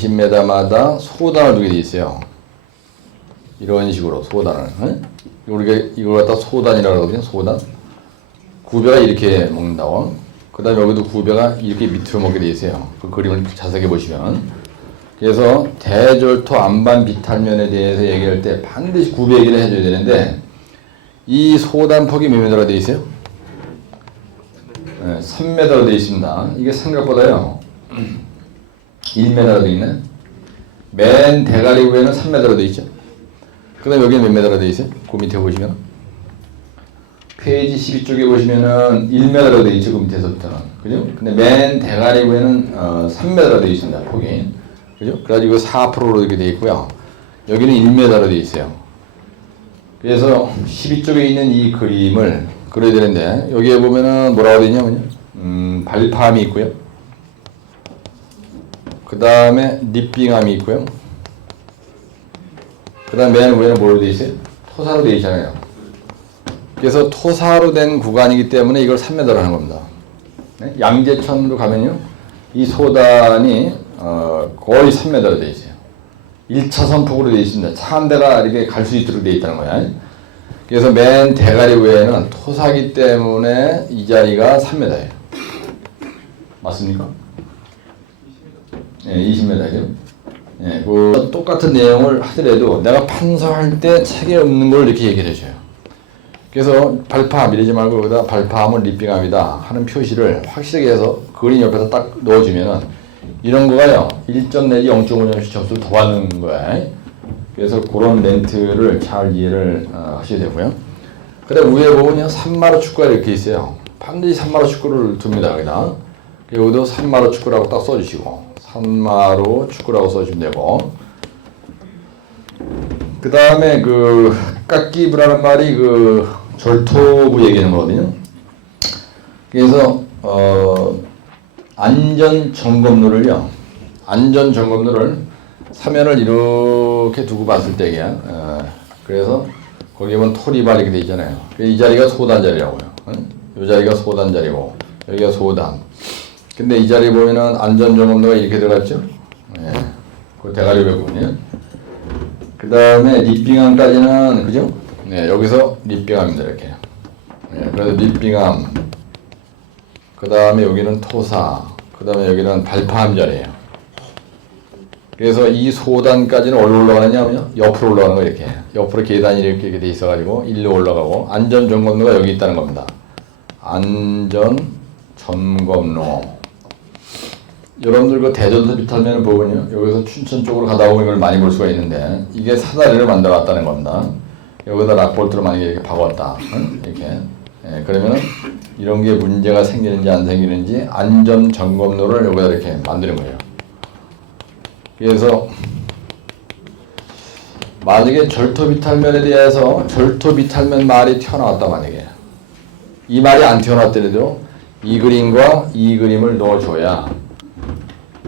20m마다 소단을 두게 돼 있어요. 이런 식으로 소단을. 우리가 이걸 갖다 소단이라고 하거든요. 소단. 구배가 이렇게 먹는다고. 그 다음에 여기도 구배가 이렇게 밑으로 먹게 돼 있어요. 그 그림을 자세하게 보시면. 그래서 대절토 안반 비탈면에 대해서 얘기할 때 반드시 구배 얘기를 해줘야 되는데 이 소단폭이 몇 m로 되어 있어요? 네, 3m로 되어 있습니다. 이게 생각보다요 1m로 되어 있네. 맨 대가리 위에는 3m로 되어 있죠. 그 다음에 여기는 몇 m로 되어 있어요? 그 밑에 보시면 페이지 12쪽에 보시면은 1m로 되어 있죠. 그 밑에서부터는. 그죠? 근데 맨 대가리 위에는 3m로 되어 있습니다. 폭이. 그죠? 그래가지고 4%로 이렇게 되어 있고요. 여기는 1m로 되어 있어요. 그래서 12쪽에 있는 이 그림을 그려야 되는데 여기에 보면은 뭐라고 되어 있냐면요. 발파함이 있고요. 그 다음에 립빙함이 있고요. 그 다음에 맨 위에는 뭐로 되어 있어요? 토사로 되어 있잖아요. 그래서 토사로 된 구간이기 때문에 이걸 3m로 하는 겁니다. 네? 양재천으로 가면요. 이 소단이 거의 3m로 되어 있어요. 1차선 폭으로 되어 있습니다. 차 한 대가 이렇게 갈 수 있도록 되어 있다는 거야. 그래서 맨 대가리 위에는 토사기 때문에 이 자리가 3m예요. 맞습니까? 예, 20m죠. 예, 그 똑같은 내용을 하더라도 내가 판서할 때 책에 없는 걸 이렇게 얘기를 해줘요. 그래서 발파함 이러지 말고 여기다 발파함은 립빙함이다 하는 표시를 확실하게 해서 그림 옆에서 딱 넣어주면은 이런 거가요 1점 내지 0.5점씩 점수를 더 받는 거야. 그래서 그런 멘트를 잘 이해를 하셔야 되고요. 그다음 위에 보면요, 산마루 축구가 이렇게 있어요. 반드시 산마루 축구를 둡니다. 여기다. 여기도 산마루 축구라고 딱 써주시고, 산마루 축구라고 써주시면 되고, 그 다음에 그 깎기부라는 말이 그 절토부 얘기하는 거거든요. 그래서 안전 점검로를요, 안전 점검로를 사면을 이렇게 두고 봤을 때야. 그래서 거기 보면 토리발 이렇게 돼 있잖아요. 이 자리가 소단 자리라고요. 이 자리가 소단 자리고 여기가 소단. 근데 이 자리 보면은 안전 점검로가 이렇게 들어갔죠. 예, 그 대가리 벽군요. 그 다음에 립빙암까지는 그죠? 네, 여기서 립빙암입니다. 이렇게. 네, 그래서 립빙암. 그 다음에 여기는 토사. 그 다음에 여기는 발파암 자리예요. 그래서 이 소단까지는 어디로 올라가느냐면요, 옆으로 올라가는 거 이렇게. 옆으로 계단이 이렇게 돼 있어가지고 일로 올라가고 안전 점검로가 여기 있다는 겁니다. 안전 점검로. 여러분들 그 대전도 비탈면을 보면요, 여기서 춘천 쪽으로 가다 보면 이걸 많이 볼 수가 있는데, 이게 사다리를 만들어 놨다는 겁니다. 여기다 락볼트를 만약에 이렇게 박았다. 이렇게. 예, 그러면은 이런 게 문제가 생기는지 안 생기는지 안전 점검로를 여기다 이렇게 만드는 거예요. 그래서 만약에 절토 비탈면에 대해서 절토 비탈면 말이 튀어나왔다, 만약에 이 말이 안 튀어나왔더라도 이 그림과 이 그림을 넣어줘야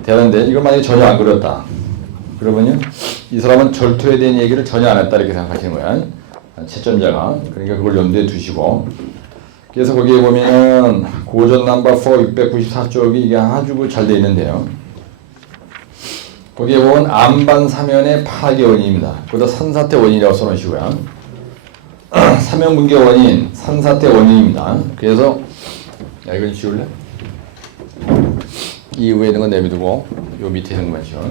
되는데, 이걸 만약에 전혀 안 그렸다 그러면요, 이 사람은 절토에 대한 얘기를 전혀 안 했다 이렇게 생각하시는 거야, 채점자가. 그러니까 그걸 염두에 두시고, 그래서 거기에 보면 고전 넘버 4 694쪽이 이게 아주 잘 돼 있는데요, 거기에 보면 안반 사면의 파괴 원인입니다. 거기다 산사태 원인이라고 써놓으시고요. 사면 붕괴 원인, 산사태 원인입니다. 그래서 야, 이걸 지울래? 이 위에 있는 건 내비두고 요 밑에 있는 것만 지워.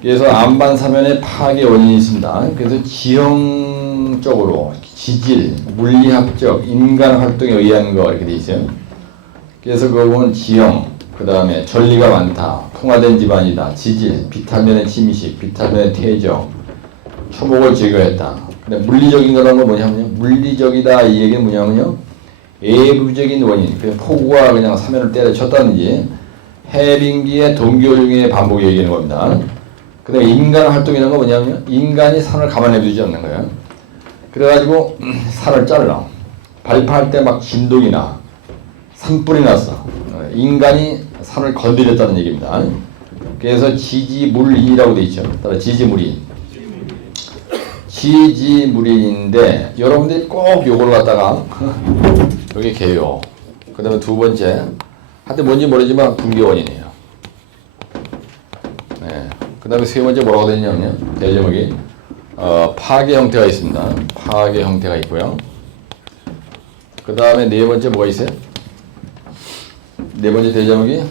그래서 안반 사면의 파괴 원인이 있습니다. 그래서 지형적으로 지질, 물리학적, 인간 활동에 의한 거 이렇게 돼 있어요. 그래서 그거 보면 지형, 그 다음에 전리가 많다, 풍화된 집안이다, 지질, 비탈면의 침식, 비탈면의 퇴적, 초목을 제거했다. 근데 물리적인 거라는 건 뭐냐면요, 물리적이다 이 얘기는 뭐냐면요, 외부적인 원인, 그냥 폭우가 그냥 사면을 때려쳤다든지 해빙기의 동기오중의 반복이 얘기하는 겁니다. 그 다음에 인간 활동이라는 건 뭐냐면요, 인간이 산을 가만히 두지 않는 거예요. 그래가지고 산을 잘라. 발파할 때 막 진동이 나. 산불이 났어. 인간이 산을 건드렸다는 얘기입니다. 그래서 지지물인이라고 돼 있죠. 따라 지지물인. 지지물인인데 여러분들이 꼭 요걸 갖다가 여기 개요. 그 다음에 두 번째, 한때 뭔지 모르지만 붕괴원인이에요. 네. 그 다음에 세 번째 뭐라고 되냐면요, 대제목이 파괴 형태가 있습니다. 파괴 형태가 있고요. 그 다음에 네 번째 뭐가 있어요? 네 번째 대제목이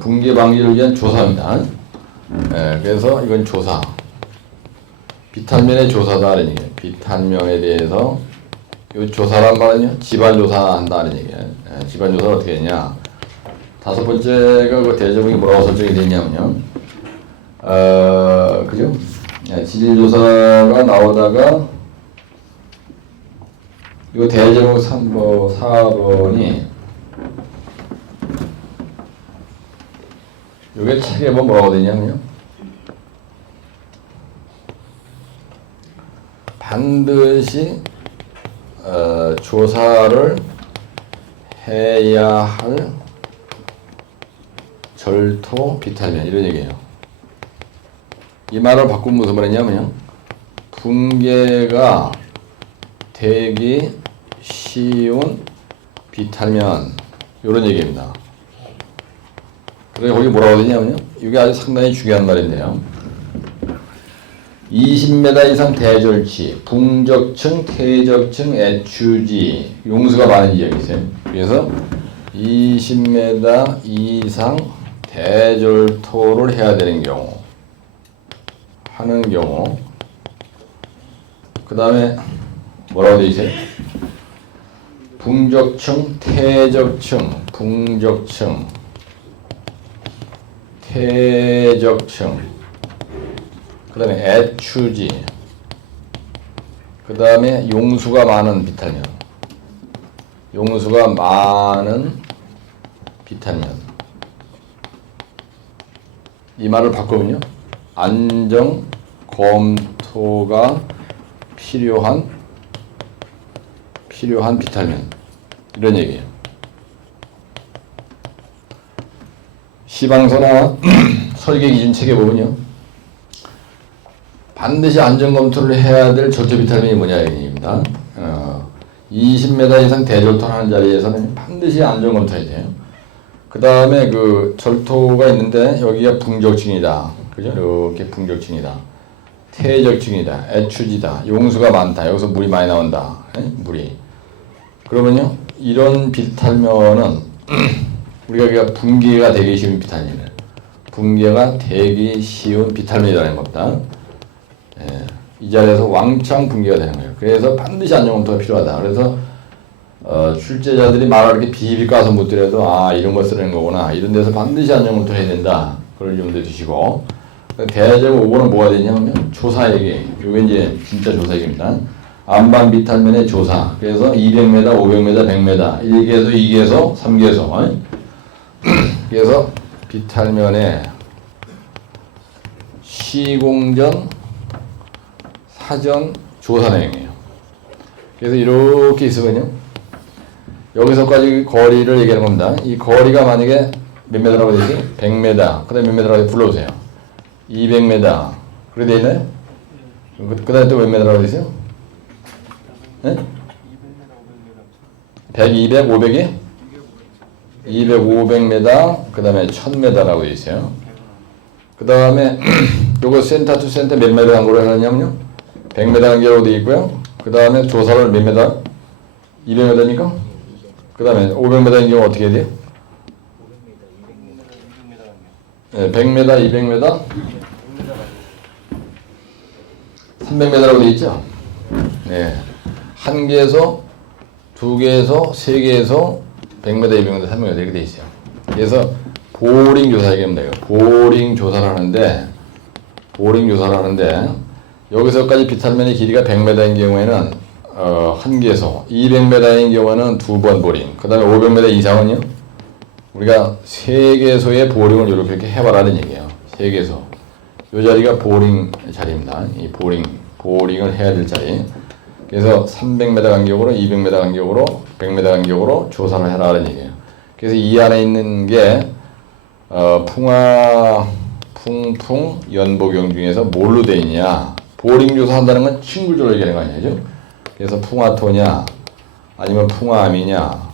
붕괴 방지를 위한 조사입니다. 그래서 이건 조사. 비탈면의 조사다라는 얘기예요. 비탈면에 대해서 이 조사란 말은요, 집안조사 한다는 얘기예요. 집안조사를 어떻게 했냐. 다섯 번째가 그 대제목이 뭐라고 설정이 되냐면요, 그죠? 지질조사가 나오다가 이 대제목 3번, 4번이 이게 책에 보면 뭐라고 되냐면요, 반드시 조사를 해야 할 절토 비탈면 이런 얘기예요. 이 말을 바꾸면 무슨 말이냐면요, 붕괴가 되기 쉬운 비탈면 이런 얘기입니다. 그래서 거기 뭐라고 되냐면요, 이게 아주 상당히 중요한 말인데요, 20m 이상 대절치, 붕적층, 퇴적층, 애추지, 용수가 많은 지역이 있어요. 그래서 20m 이상 대절토를 해야 되는 경우, 하는 경우, 그 다음에 뭐라고 되어 있어요? 붕적층, 퇴적층, 붕적층, 퇴적층, 그 다음에 애추지, 그 다음에 용수가 많은 비탈면. 용수가 많은 비탈면. 이 말을 바꾸면요. 안정 검토가 필요한 비탈면. 이런 얘기예요. 시방서나 설계 기준 책에 보면요. 반드시 안전 검토를 해야 될 절토 비탈면이 뭐냐 얘기입니다. 20m 이상 대절토를 하는 자리에서는 반드시 안전 검토해야 돼요. 그 다음에 그 절토가 있는데 여기가 풍적층이다. 그죠? 이렇게 풍적층이다. 퇴적층이다. 애추지다. 용수가 많다. 여기서 물이 많이 나온다. 물이. 그러면요. 이런 비탈면은 우리가 붕괴가 되기 쉬운 비탈면이에요. 붕괴가 되기 쉬운 비탈면이라는 겁니다. 예, 이 자리에서 왕창 붕괴가 되는 거예요. 그래서 반드시 안전검토가 필요하다. 그래서 출제자들이 말을 이렇게 비비 까서 묻더라도 이런 거 쓰는 거구나. 이런 데서 반드시 안전검토 해야 된다. 그걸 염두에 두시고 대략적으로 5번은 뭐가 되냐면 조사 얘기. 이게 이제 진짜 조사 얘기입니다. 안반 비탈면의 조사. 그래서 200m, 500m, 100m, 1개소, 2개소, 3개소. 그래서 비탈면의 시공전 사전 조사 내용이에요. 그래서 이렇게 있으면요. 여기서까지 거리를 얘기하는 겁니다. 이 거리가 만약에 몇 메다라고 되지? 100m. 그 다음에 몇 메다라고 불러보세요. 200m. 그렇게 돼 있나요? 그 다음에 또 몇 메다라고 돼 있어요? 네? 100, 200, 500이? 200, 500m, 그 다음에 1000m라고 돼 있어요. 그 다음에 요거 센터 투 센터 몇 메다 간거로 하냐면요. 100m 간격으로 돼 있고요. 그 다음에 조사를 몇 메다? 200m입니까? 그 다음에 500m인 경우 어떻게 해야 돼요? 네, 100m, 200m, 300m라고 돼 있죠? 네. 한 개에서, 두 개에서, 세 개에서 100m, 200m, 300m 이렇게 돼 있어요. 그래서 보링 조사 얘기합니다. 보링 조사를 하는데 여기서까지 비탈면의 길이가 100m인 경우에는 한 개소, 200m인 경우에는 두 번 보링, 그 다음에 500m 이상은요, 우리가 세 개소의 보링을 이렇게 해봐라는 얘기예요. 세 개소. 이 자리가 보링 자리입니다. 이 보링을 해야 될 자리. 그래서 300m 간격으로, 200m 간격으로, 100m 간격으로 조사를 해라는 얘기예요. 그래서 이 안에 있는 게 풍풍, 연복용 중에서 뭘로 돼 있냐? 보링 조사한다는 건 싱글조로 얘기하는 거 아니죠? 그래서 풍화토냐, 아니면 풍화암이냐,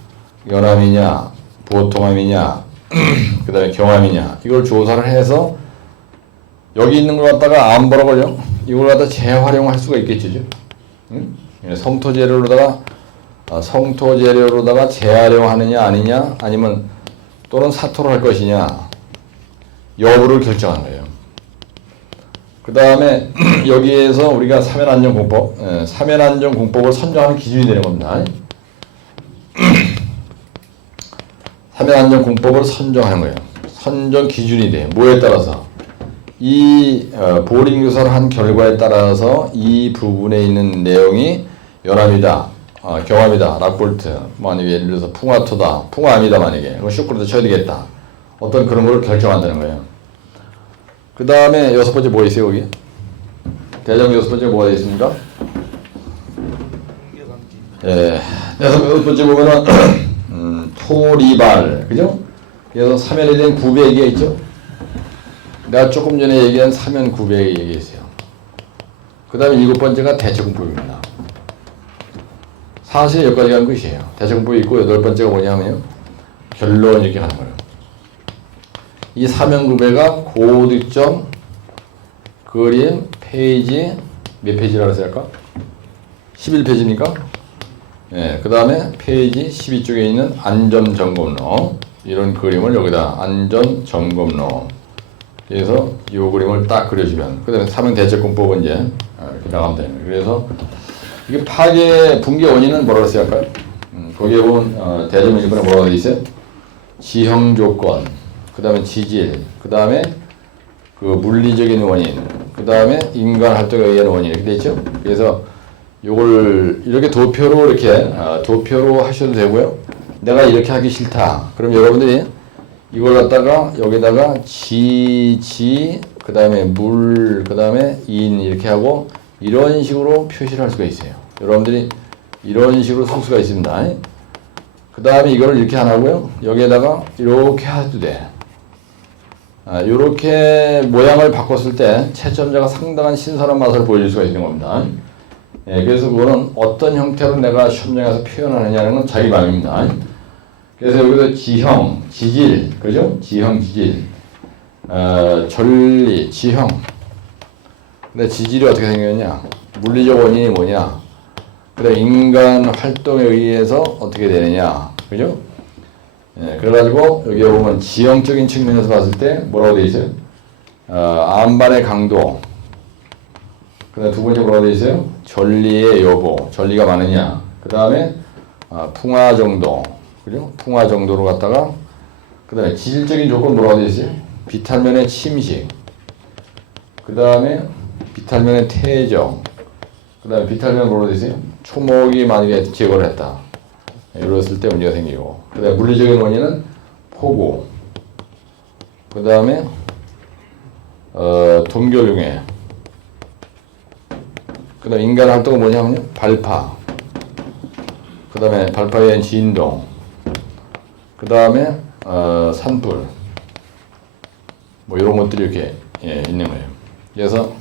연암이냐, 보통암이냐, 그 다음에 경암이냐, 이걸 조사를 해서 여기 있는 걸 갖다가 안 벌어걸려? 이걸 갖다 재활용할 수가 있겠죠? 응? 성토재료로다가 재활용하느냐 아니냐, 아니면 또는 사토를 할 것이냐, 여부를 결정하는 거예요. 그 다음에 여기에서 우리가 사면안전공법을 선정하는 기준이 되는 겁니다. 사면안전공법을 선정하는 거예요. 선정 기준이 돼요. 뭐에 따라서? 이 보링 조사를 한 결과에 따라서 이 부분에 있는 내용이 연암이다, 경암이다, 락볼트, 만약에 예를 들어서 풍화토다, 풍화암이다, 만약에 이거 쇼크로도 쳐야 되겠다. 어떤 그런 걸 결정한다는 거예요. 그 다음에 여섯 번째 뭐 있어요, 여기? 대장 여섯 번째 뭐가 있습니까? 예, 여섯 번째 보면은 토리발, 그죠? 그래서 사면에 대한 구배 얘기가 있죠? 내가 조금 전에 얘기한 사면 구배 얘기했어요. 그 다음에 일곱 번째가 대체공법입니다. 사실 여기까지 가는 것이에요. 대체공법이 있고 여덟 번째가 뭐냐면요, 결론 이렇게 하는 거예요. 이 사면구배가 고득점 그림 페이지 몇 페이지라고 해야 할까? 11페이지입니까? 네, 그 다음에 페이지 12쪽에 있는 안전점검로, 이런 그림을 여기다 안전점검로, 그래서 이 그림을 딱 그려주면, 그 다음에 사면대책공법은 이제 이렇게 나가면 되는 거예요. 그래서 이게 파괴 붕괴 원인은 뭐라고 써야 할까요? 거기에 보면 대전 일본에 뭐라고 되어 있어요? 지형 조건, 그 다음에 지질, 그 다음에 그 물리적인 원인, 그 다음에 인간 활동에 의한 원인, 이렇게 되어 있죠? 그래서 요걸 이렇게 도표로 이렇게 도표로 하셔도 되고요. 내가 이렇게 하기 싫다. 그럼 여러분들이 이걸 갖다가 여기다가 그 다음에 물, 그 다음에 인 이렇게 하고 이런 식으로 표시를 할 수가 있어요. 여러분들이 이런 식으로 쓸 수가 있습니다. 그 다음에 이거를 이렇게 안 하고요. 여기에다가 이렇게 해도 돼. 이렇게 모양을 바꿨을 때 채점자가 상당한 신선한 맛을 보여줄 수가 있는 겁니다. 예, 그래서 그거는 어떤 형태로 내가 시험장에서 표현하느냐는 건 자기 마음입니다. 그래서 여기서 지형, 지질, 그죠? 지형, 지질, 전리, 지형. 근데 지질이 어떻게 생겼냐? 물리적 원인이 뭐냐? 그다음 인간 활동에 의해서 어떻게 되느냐? 그죠? 예, 그래가지고 여기 보면 지형적인 측면에서 봤을 때 뭐라고 되어 있어요? 암반의 강도. 그다음 두 번째 뭐라고 되어 있어요? 전리의 여부. 전리가 많으냐? 그 다음에 풍화 정도. 그죠? 풍화 정도로 갖다가 그 다음에 지질적인 조건 뭐라고 되어 있어요? 비탈면의 침식. 그 다음에 비탈면의 퇴적. 그 다음에 비탈면 뭐라고 되어 있어요? 초목이 만약에 제거를 했다. 이랬을 때 문제가 생기고. 그 다음에 물리적인 원인은 폭우. 그 다음에 동교융해. 그 다음에 인간 활동은 뭐냐면요? 발파. 그 다음에 발파에 의한 진동. 그 다음에 산불. 뭐 이런 것들이 이렇게 있는 거예요. 그래서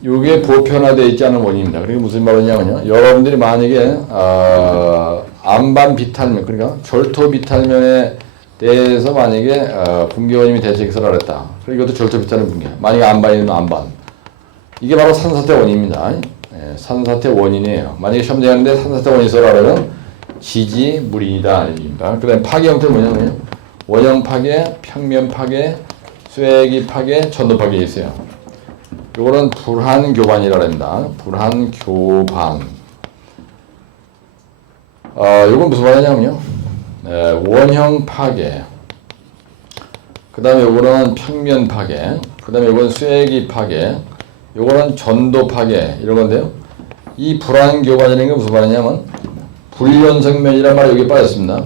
이게 보편화되어 있지 않은 원인입니다. 그게 무슨 말이냐면요. 여러분들이 만약에 암반 비탈면, 그러니까 절토 비탈면에 대해서 만약에 붕괴원인이 대책해서라 그랬다. 그럼 이것도 절토 비탈면 붕괴. 만약에 암반이면 암반. 이게 바로 산사태 원인입니다. 예, 산사태 원인이에요. 만약에 시험 되는데 산사태 원인이 있어라 그러면 지지 물인이다 아닙니다. 그 다음에 파괴 형태는 뭐냐면요. 원형 파괴, 평면 파괴, 쐐기 파괴, 전도 파괴 있어요. 요거는 불한교반이라고 합니다. 불한교반. 요건 무슨 말이냐면요. 원형 파괴. 그 다음에 요거는 평면 파괴. 그 다음에 요건 쐐기 파괴. 요거는 전도 파괴. 이런 건데요. 이 불한교반이라는 게 무슨 말이냐면 불연성면이란 말이 여기 빠졌습니다.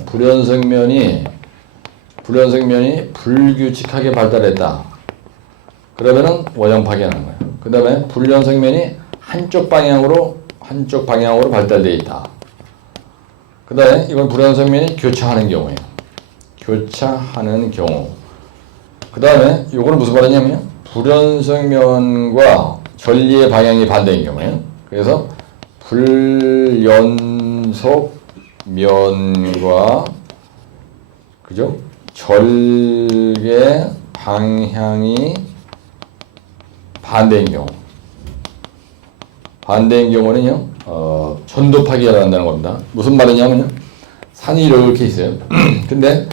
불연성면이 불규칙하게 발달했다. 그러면은 원형 파괴하는 거예요. 그 다음에 불연성면이 한쪽 방향으로 발달되어 있다. 그 다음에 이건 불연성면이 교차하는 경우예요. 교차하는 경우. 그 다음에 이거는 무슨 말이냐면요. 불연성면과 전리의 방향이 반대인 경우예요. 그래서 불연속면과 그죠? 절개 방향이 반대인 경우. 반대인 경우는요, 전도 파괴가 난다는 겁니다. 무슨 말이냐면요, 산이 이렇게 있어요. 근데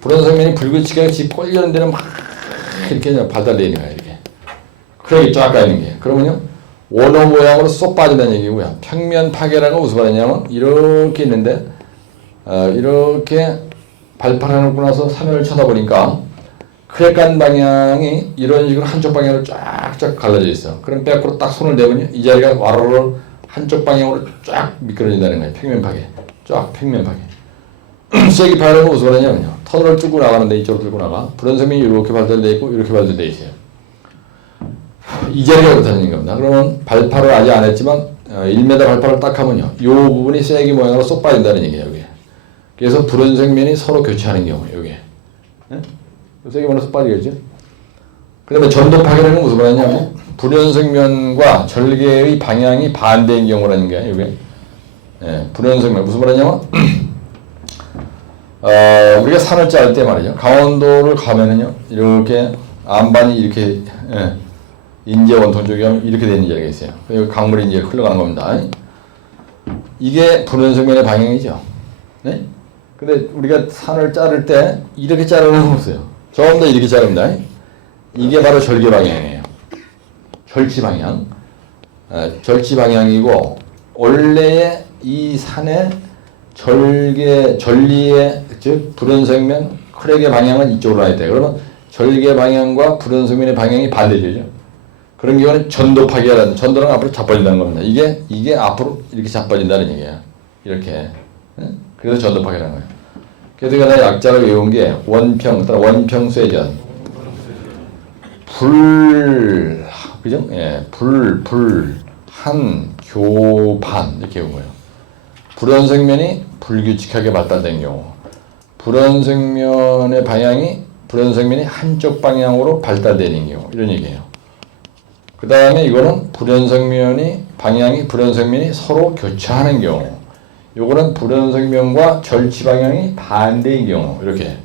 불연성면이 불규칙하게 집 꼴리는 데는 막 이렇게 발달되어 있는 거예요, 이렇게. 크랙이 쫙 가 있는 게. 그러면요, 원호 모양으로 쏙 빠진다는 얘기고요. 평면 파괴라는 건 무슨 말이냐면, 이렇게 있는데, 이렇게 발판을 놓고 나서 사면을 쳐다보니까, 크랙간 방향이 이런 식으로 한쪽 방향으로 쫙쫙 갈라져 있어. 그럼 백으로 딱 손을 대면요, 이 자리가 와로로 한쪽 방향으로 쫙 미끄러진다는 거예요. 평면 파괴. 쫙 평면 파괴. 쐐기 파괴는 무슨 말이냐면요. 터널을 뚫고 나가는데 이쪽으로 뚫고 나가. 불연성면이 이렇게 발달되어 있고 이렇게 발달되어 있어요. 이 자리가 그렇다는 겁니다. 그러면 발파를 아직 안 했지만 1m 발파를 딱 하면요. 이 부분이 쐐기 모양으로 쏙 빠진다는 얘기예요. 여기. 그래서 불연성면이 서로 교차하는 경우. 여기. 네? 쐐기 모양으로 쏙 빠지겠죠. 그 다음에 전도 파괴라는 무슨 말이냐면 불연성면과 절개의 방향이 반대인 경우라는 게 이게. 예, 불연성면 무슨 말이냐면 우리가 산을 짤 때 말이죠. 강원도를 가면은요 이렇게 암반이 이렇게 인제 원통 쪽이 이렇게 되는 자리가 있어요. 그리고 강물이 이제 흘러가는 겁니다. 이게 불연성면의 방향이죠. 네? 근데 우리가 산을 자를 때 이렇게 자르는 건 없어요. 전부 다 이렇게 자릅니다. 이게 바로 절개 방향이에요. 절치 방향. 절치 방향이고 원래의 이 산의 전리의 즉 불연성면 크랙의 방향은 이쪽으로 나야 돼. 그러면 절개 방향과 불연성면의 방향이 반대되죠. 그런 경우는 전도파괴라는, 전도는 앞으로 자빠진다는 겁니다. 이게 앞으로 이렇게 자빠진다는 얘기야. 이렇게. 그래서 전도파괴라는 거예요. 그래서 내가 약자를 외운 게 원평쇠전. 그죠? 예, 교반. 이렇게 외운 거예요. 불연생면이 불규칙하게 발달된 경우. 불연생면이 한쪽 방향으로 발달되는 경우. 이런 얘기예요. 그 다음에 이거는 불연생면이 서로 교차하는 경우. 요거는 불연생면과 절치 방향이 반대인 경우. 이렇게.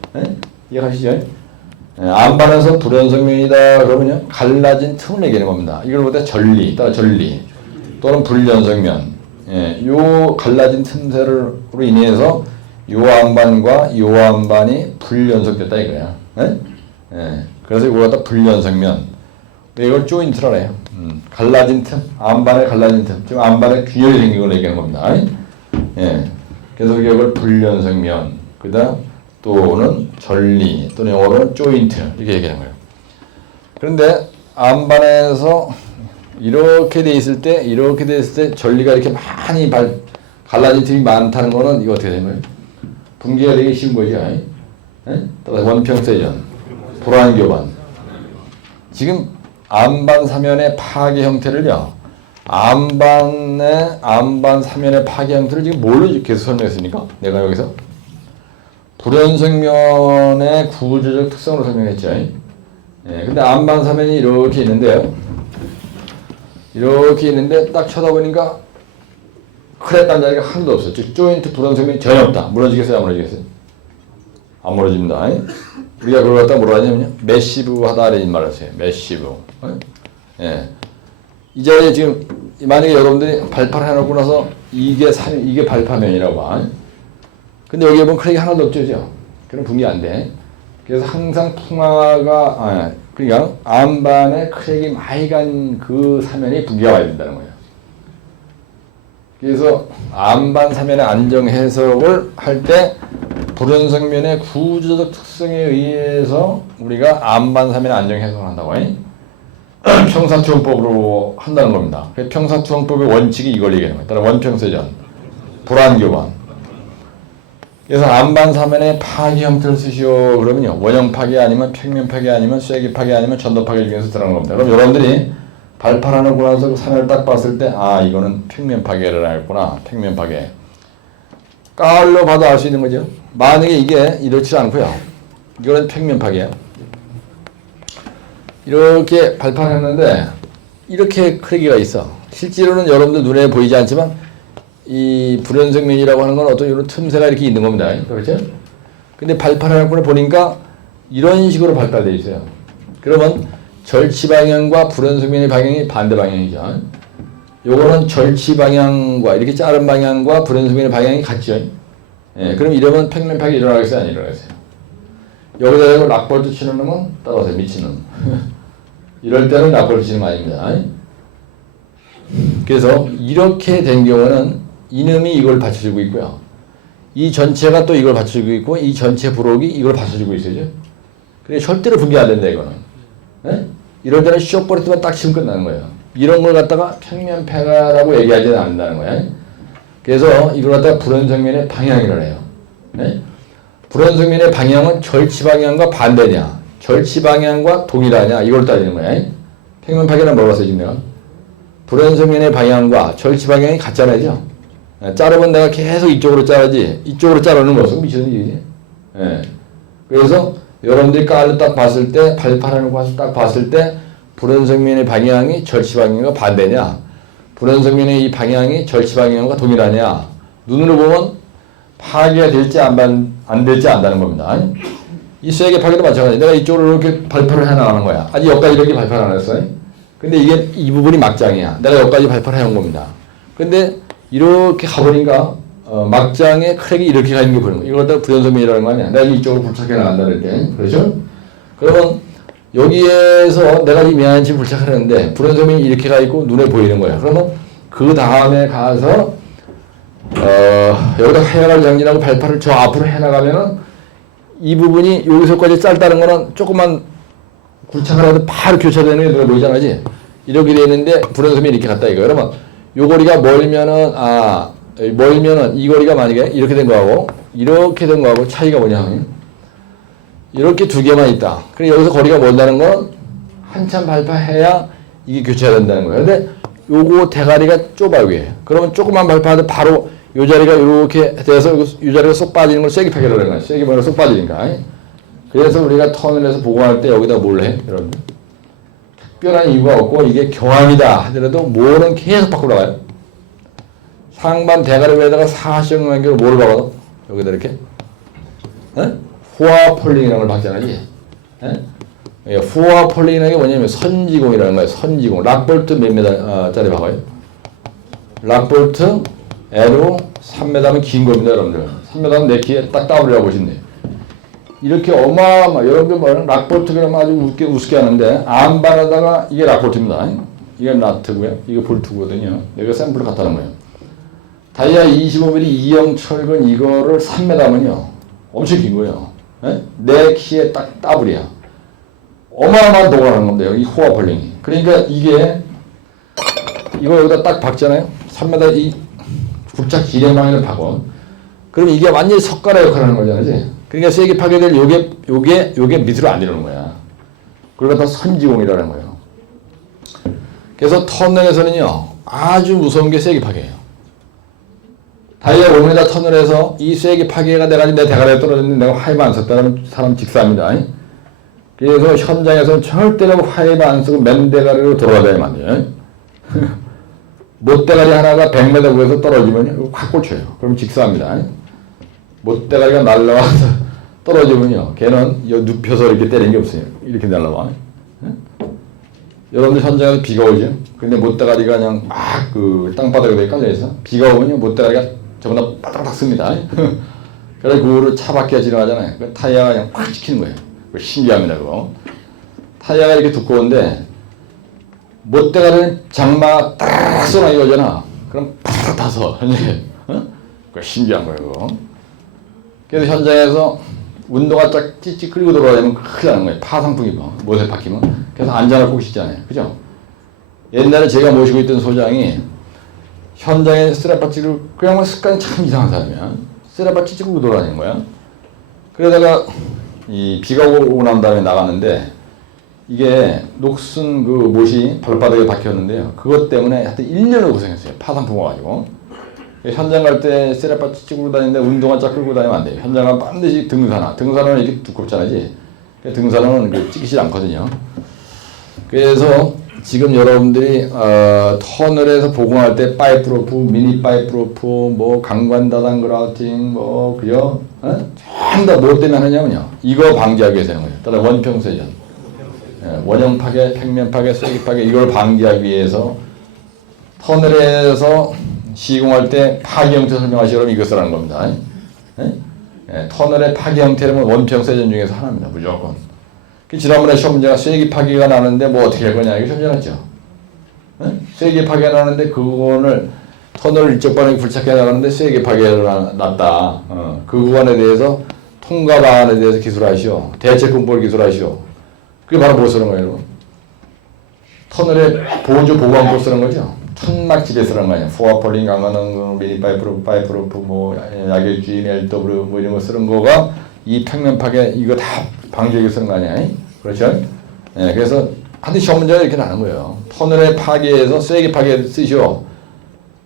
이해가시죠? 안반에서 불연생면이다 그러면요, 갈라진 틈을 얘기하는 겁니다. 이걸 보다 전리 또는 불연생면. 요 갈라진 틈새로 인해서 요 안반과 요 안반이 불연속됐다 이거야. 그래서 이걸 갖다 불연생면. 이걸 조인트라 해요. 갈라진 틈, 안반에 갈라진 틈. 지금 안반에 균열이 생긴 걸 얘기하는 겁니다. 그래서 이걸 불연생면, 그 다음 또는 전리, 또는 영어로는 조인트, 이렇게 얘기하는 거예요. 그런데 안반에서 이렇게 돼 있을 때 전리가 이렇게 많이 갈라진 틈이 많다는 거는 이거 어떻게 되는 거예요? 분기가 되기 쉬운 거죠. 원평세전, 불안교반. 지금 안반 사면의 파괴 형태를요, 안반 사면의 파괴 형태를 지금 뭘로 계속 설명했습니까? 내가 여기서 불연생면의 구조적 특성으로 설명했죠. 근데 안반 사면이 이렇게 있는데요. 이렇게 있는데 딱 쳐다보니까 크랙 자리가 하나도 없어요. 즉 조인트 불연생면이 전혀 없다. 무너지겠어요? 안 무너지겠어요? 안 무너집니다. 우리가 그걸 갖다 뭐라 하냐면요, 매시브하다 이런 말을 했어요. 매시브. 이 자리에 지금 만약에 여러분들이 발파를 해놓고 나서 이게 발파면이라고 봐. 근데 여기에 보면 크랙이 하나도 없죠. 그럼 분기 안 돼. 그래서 항상 그러니까 안반에 크랙이 많이 간 그 사면이 분기가 와야 된다는 거예요. 그래서 안반 사면의 안정 해석을 할 때 불연생면의 구조적 특성에 의해서 우리가 안반 사면의 안정 해석을 한다고 해. 평사투형법으로 한다는 겁니다. 평사투형법의 원칙이 이걸 얘기하는 거예요. 따라 원평세전, 불안교반. 그래서 안반 사면의 파괴 형태를 쓰시오. 그러면요, 원형 파괴 아니면 평면 파괴 아니면 쐐기 파괴 아니면 전도 파괴 중에서 들어가는 겁니다. 그럼 여러분들이 발판하는 거 나서 사면을 딱 봤을 때, 이거는 평면 파괴를 하겠구나. 평면 파괴. 깔로 봐도 알 수 있는 거죠. 만약에 이게 이렇지 않고요, 이거는 평면 파괴야. 이렇게 발판했는데 이렇게 크기가 있어. 실제로는 여러분들 눈에 보이지 않지만 이 불연생면이라고 하는 건 어떤 이런 틈새가 이렇게 있는 겁니다. 그렇죠? 근데 발판하는 보니까 이런 식으로 발달되어 있어요. 그러면 절치 방향과 불연생면의 방향이 반대 방향이죠. 요거는 절치 방향과 이렇게 자른 방향과 불연생면의 방향이 같죠. 그럼 이러면 평면 파괴 일어나겠어요? 안 일어나겠어요? 여기다 대고 락볼트 치는 놈은 따라오세요. 미치는. 이럴 때는 락볼트 치는 거 아닙니다. 그래서 이렇게 된 경우는 이놈이 이걸 받쳐주고 있고요. 이 전체가 또 이걸 받쳐주고 있고, 이 전체 부록이 이걸 받쳐주고 있어요. 그래 절대로 분개 안 된다 이거는. 이럴 때는 쇼버리트만 딱 치면 끝나는 거예요. 이런 걸 갖다가 평면 패가라고 얘기하지는 않는다는 거예요. 그래서 이걸 갖다가 불연생면의 방향이라 해요. 불연생면의 방향은 절치 방향과 반대냐, 절치 방향과 동일하냐, 이걸 따지는 거야. 평면 파괴는 뭐라고 써야지 내가? 불연생면의 방향과 절치 방향이 같잖아요. 자르면 내가 계속 이쪽으로 자르지, 이쪽으로 자르는 것은 미치는 얘기지. 그래서 여러분들이 깔로 딱 봤을 때, 발판하는 거 딱 봤을 때, 불연생면의 방향이 절치 방향과 반대냐, 불연생면의 이 방향이 절치 방향과 동일하냐, 눈으로 보면 파괴가 될지 안 될지 안다는 겁니다. 이 쐐기 파괴도 마찬가지. 내가 이쪽으로 이렇게 발판을 해나가는 거야. 아직 여기까지 이렇게 발판 안 했어요. 근데 이게 이 부분이 막장이야. 내가 여기까지 발판을 해온 겁니다. 근데 이렇게 가보니까 막장에 크랙이 이렇게 가 있는 게 보이는 거야. 이걸 갖다 불연생면이라는 거 아니야. 내가 이쪽으로 불착해 나간다 그럴 때. 그렇죠? 그러면 여기에서 내가 이 미안한지 불착하는데 불연생면이 이렇게 가 있고 눈에 보이는 거야. 그러면 그 다음에 가서 여기다 해나갈 장진하고 발판을 저 앞으로 해나가면은 이 부분이 여기서까지 짧다는 거는 조금만 굴착을 해도 바로 교차되는 게 눈에 보이잖아지. 이렇게 돼 있는데 불연소음이 이렇게 갔다 이거. 그러면 요 거리가 멀면은 이 거리가 만약에 이렇게 된 거하고 이렇게 된 거하고 차이가 뭐냐면 이렇게 두 개만 있다. 그래 여기서 거리가 멀다는 건 한참 발파해야 이게 교체가 된다는 거예요. 근데 요거 대가리가 좁아 위에. 그러면 조금만 발파해도 바로 요 자리가 이렇게 돼서 이 자리가 쏙 빠지는 걸 쐐기 파괴라고 하는 거야. 쐐기 파괴가 쏙 빠지니까. 그래서 우리가 터널에서 보강할 때 여기다 뭘 해? 여러분들. 특별한 이유가 없고 이게 경함이다 하더라도 뭐는 계속 밖으로 나가요. 상반 대가리 위에다가 사시형 관계로 뭐를 박아도 여기다 이렇게 후화 폴링이라는 걸 박잖아요. 후화 폴링이라는 게 뭐냐면 선지공이라는 거예요. 선지공. 락볼트 몇 미터짜리 박아요? 락볼트 N으로 3m면 긴 겁니다, 여러분들. 3m는 내 키에 딱 따블이라고 보시면 돼요. 이렇게 여러분들 뭐는 락볼트 그러면 아주 우습게 하는데, 안반에다가 이게 락볼트입니다. 이게 나트고요. 이게 볼트거든요. 여기가 샘플을 갖다 놓은 거예요. 다이아 25mm 2형 철근 이거를 3m면요. 엄청 긴 거예요. 내 키에 딱 따블이야. 어마어마한 도구라는 겁니다. 여기 호화 폴링이. 그러니까 이거 여기다 딱 박잖아요. 3m 이 굵작 기량방향을 박어. 그럼 이게 완전히 석가래 역할을 하는 거잖아요. 그러니까 세게 파괴될 요게 밑으로 안 내려오는 거야. 그걸 갖다 선지공이라는 거예요. 그래서 터널에서는요, 아주 무서운 게 세게 파괴예요. 다이아 5m 터널에서 이 쐐기 파괴가 돼가지고 내 대가리에 떨어졌는데 내가 화이브 안 썼다면 사람 직사합니다. 그래서 현장에서는 절대로 화이브 안 쓰고 맨대가리로 돌아다니면 안 돼요. 못대가리 하나가 100m 위에서 떨어지면 확 꽂혀요. 그럼 직사합니다. 못대가리가 날라와서 떨어지면요, 걔는 눕혀서 이렇게 때리는 게 없어요. 이렇게 날라와. 여러분들 현장에서 비가 오죠? 근데 못대가리가 그냥 막 땅바닥에 깔려있어. 비가 오면요, 못대가리가 전부 다 바닥바닥 씁니다. 그래서 그거를 차 밖에 지나가잖아요. 그 타이어가 그냥 꽉 찍히는 거예요. 그거 신기합니다, 그거. 타이어가 이렇게 두꺼운데, 못대가리는 장마 딱 쏘나 이거잖아. 그럼 팍 타서, 그거 신기한 거예요, 그거. 그래서 현장에서 운동화 딱 찌찌 끌고 돌아다니면 큰일 나는 거예요. 파상풍이 못에 박히면. 그래서 안전을 꼭 시잖아요. 그죠? 옛날에 제가 모시고 있던 소장이 현장에 쓰라빠 찌를 그냥 습관이 참 이상한 사람이야. 쓰라빠 찌고 돌아다니는 거야. 그러다가 이 비가 오고 난 다음에 나갔는데 이게 녹슨 그 못이 발바닥에 박혔는데요. 그것 때문에 하여튼 1년을 고생했어요. 파상풍 와가지고. 현장 갈 때 쓰라빠 찌고 다니는데 운동화 쫙 끌고 다니면 안 돼요. 현장 가면 반드시 등산화. 등산화는 이렇게 두껍잖아지. 등산화는 찍히지 않거든요. 그래서 지금 여러분들이 터널에서 보강할 때 파이프로프, 미니 파이프로프, 뭐 강관 다단 그라우팅, 뭐 그죠? 전부 다 뭐 때문에 하냐면요. 이거 방지하기 위해서 하는 거예요. 따라 원평세전, 원형 파괴, 평면 파괴, 쐐기 파괴 이걸 방지하기 위해서 터널에서 시공할 때 파괴 형태 설명하시려면 이것을 하는 겁니다. 터널의 파괴 형태라면 원평세전 중에서 하나입니다. 무조건. 지난번에 시험 문제가 쐐기 파괴가 나는데 뭐 어떻게 할 거냐 이게 시험 문제 났죠. 쐐기 파괴가 나는데 그거를 터널을 이쪽 방향에 불착해 나가는데 쐐기 파괴가 났다. 그 구간에 대해서 통과 방안에 대해서 기술하시오. 대책근법을 기술하시오. 그게 바로 뭐 쓰는 거예요? 터널에 보조 보강법 쓰는 거죠. 천막집에 쓰는 거 아니야. 포화폴링, 강화능, 미니 파이프로프, 뭐 약액주의, LW 뭐 이런 거 쓰는 거가 이 평면 파괴 이거 다 방지하기 쓰는 거 아니야? 그렇죠? 그래서 하여튼 시험 문제가 이렇게 나는 거예요. 터널의 파괴에서 쐐기 파괴 쓰시오,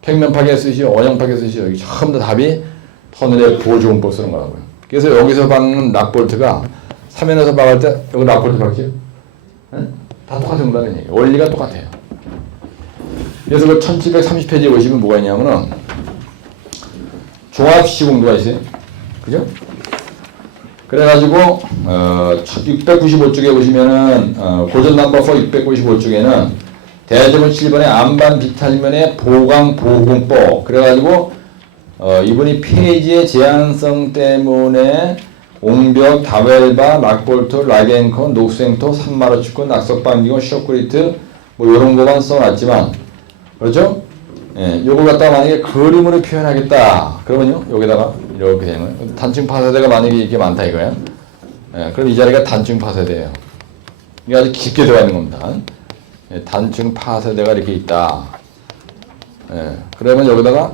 평면 파괴 쓰시오, 원형 파괴 쓰시오. 여기 전부 다 답이 터널의 보조원법 쓰는 거라고요. 그래서 여기서 박는 락볼트가 사면에서 박을 때 여기 락볼트 박죠? 다 똑같은 거라는 얘기예요. 원리가 똑같아요. 그래서 그 1730페이지에 보시면 뭐가 있냐면은 종합시공도가 있어요. 그죠? 그래가지고 695쪽에 보시면은 고전 넘버 4 695쪽에는 대조문 7번의 안반 비탈면의 보강 보호공법 그래가지고 이분이 페이지의 제한성 때문에 옹벽, 다벨바, 락볼트, 락앵커, 녹생토, 산마루 축구, 낙석방기공, 쇼크리트 뭐 이런 거만 써놨지만 그렇죠? 요걸 갖다가 만약에 그림으로 표현하겠다. 그러면요, 여기다가 이렇게 되면 단층 파세대가 만약에 이렇게 많다 이거야. 그럼 이 자리가 단층 파세대예요. 이게 아주 깊게 들어가 있는 겁니다. 단층 파세대가 이렇게 있다. 그러면 여기다가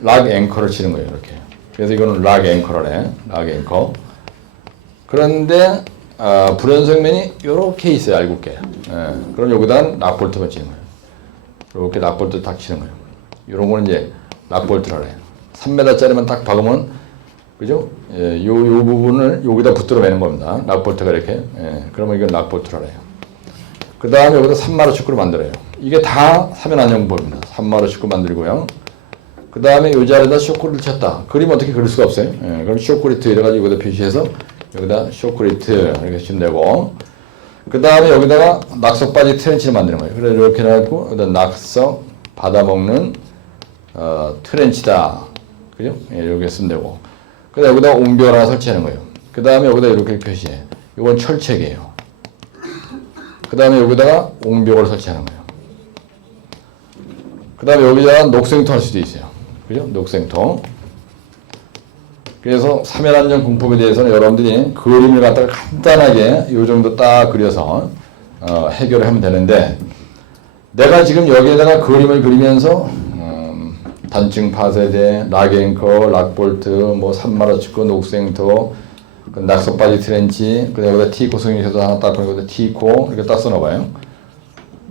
락 앵커를 치는 거예요. 이렇게. 그래서 이거는 락 앵커래. 락 앵커. 그런데 불연속면이 이렇게 있어요. 알곡게. 그럼 여기다 락볼트만 치는 거예요. 이렇게 락볼트 딱 치는 거예요. 이런 거는 이제 락볼트라 그래요. 3m짜리만 딱 박으면, 그죠? 요 부분을 여기다 붙들어 매는 겁니다. 락볼트가 이렇게. 그러면 이건 락볼트라 그래요. 그 다음에 여기다 3마루 축구를 만들어요. 이게 다 3연 안정법입니다. 3마루 축구 만들고요. 그 다음에 이 자리에다 쇼크리트를 쳤다. 그림 어떻게 그릴 수가 없어요. 그럼 쇼크리트 이래가지고 여기다 표시해서 여기다 쇼크리트 이렇게 치면 되고, 그 다음에 여기다가 낙석 바지 트렌치를 만드는 거예요. 그래서 이렇게 해갖고 여기다 낙석 받아먹는 트렌치다. 그죠? 이렇게 쓰면 되고. 그 다음에 여기다가 옹벽 하나 설치하는 거예요. 그 다음에 여기다 이렇게 표시해. 이건 철책이에요. 그 다음에 여기다가 옹벽을 설치하는 거예요. 그 다음에 여기다가 녹생토 할 수도 있어요. 그죠? 녹생토. 그래서 3연 안정 공법에 대해서는 여러분들이 그림을 갖다가 간단하게 이 정도 딱 그려서 해결을 하면 되는데, 내가 지금 여기에다가 그림을 그리면서 단층 파세대, 락앵커, 락볼트, 뭐 3마루 축구, 녹생토, 낙석 바지 트렌치, 그다음에 여기다 T코 승용셔도 하나 딱 그리고 T코 이렇게 딱 써놔봐요.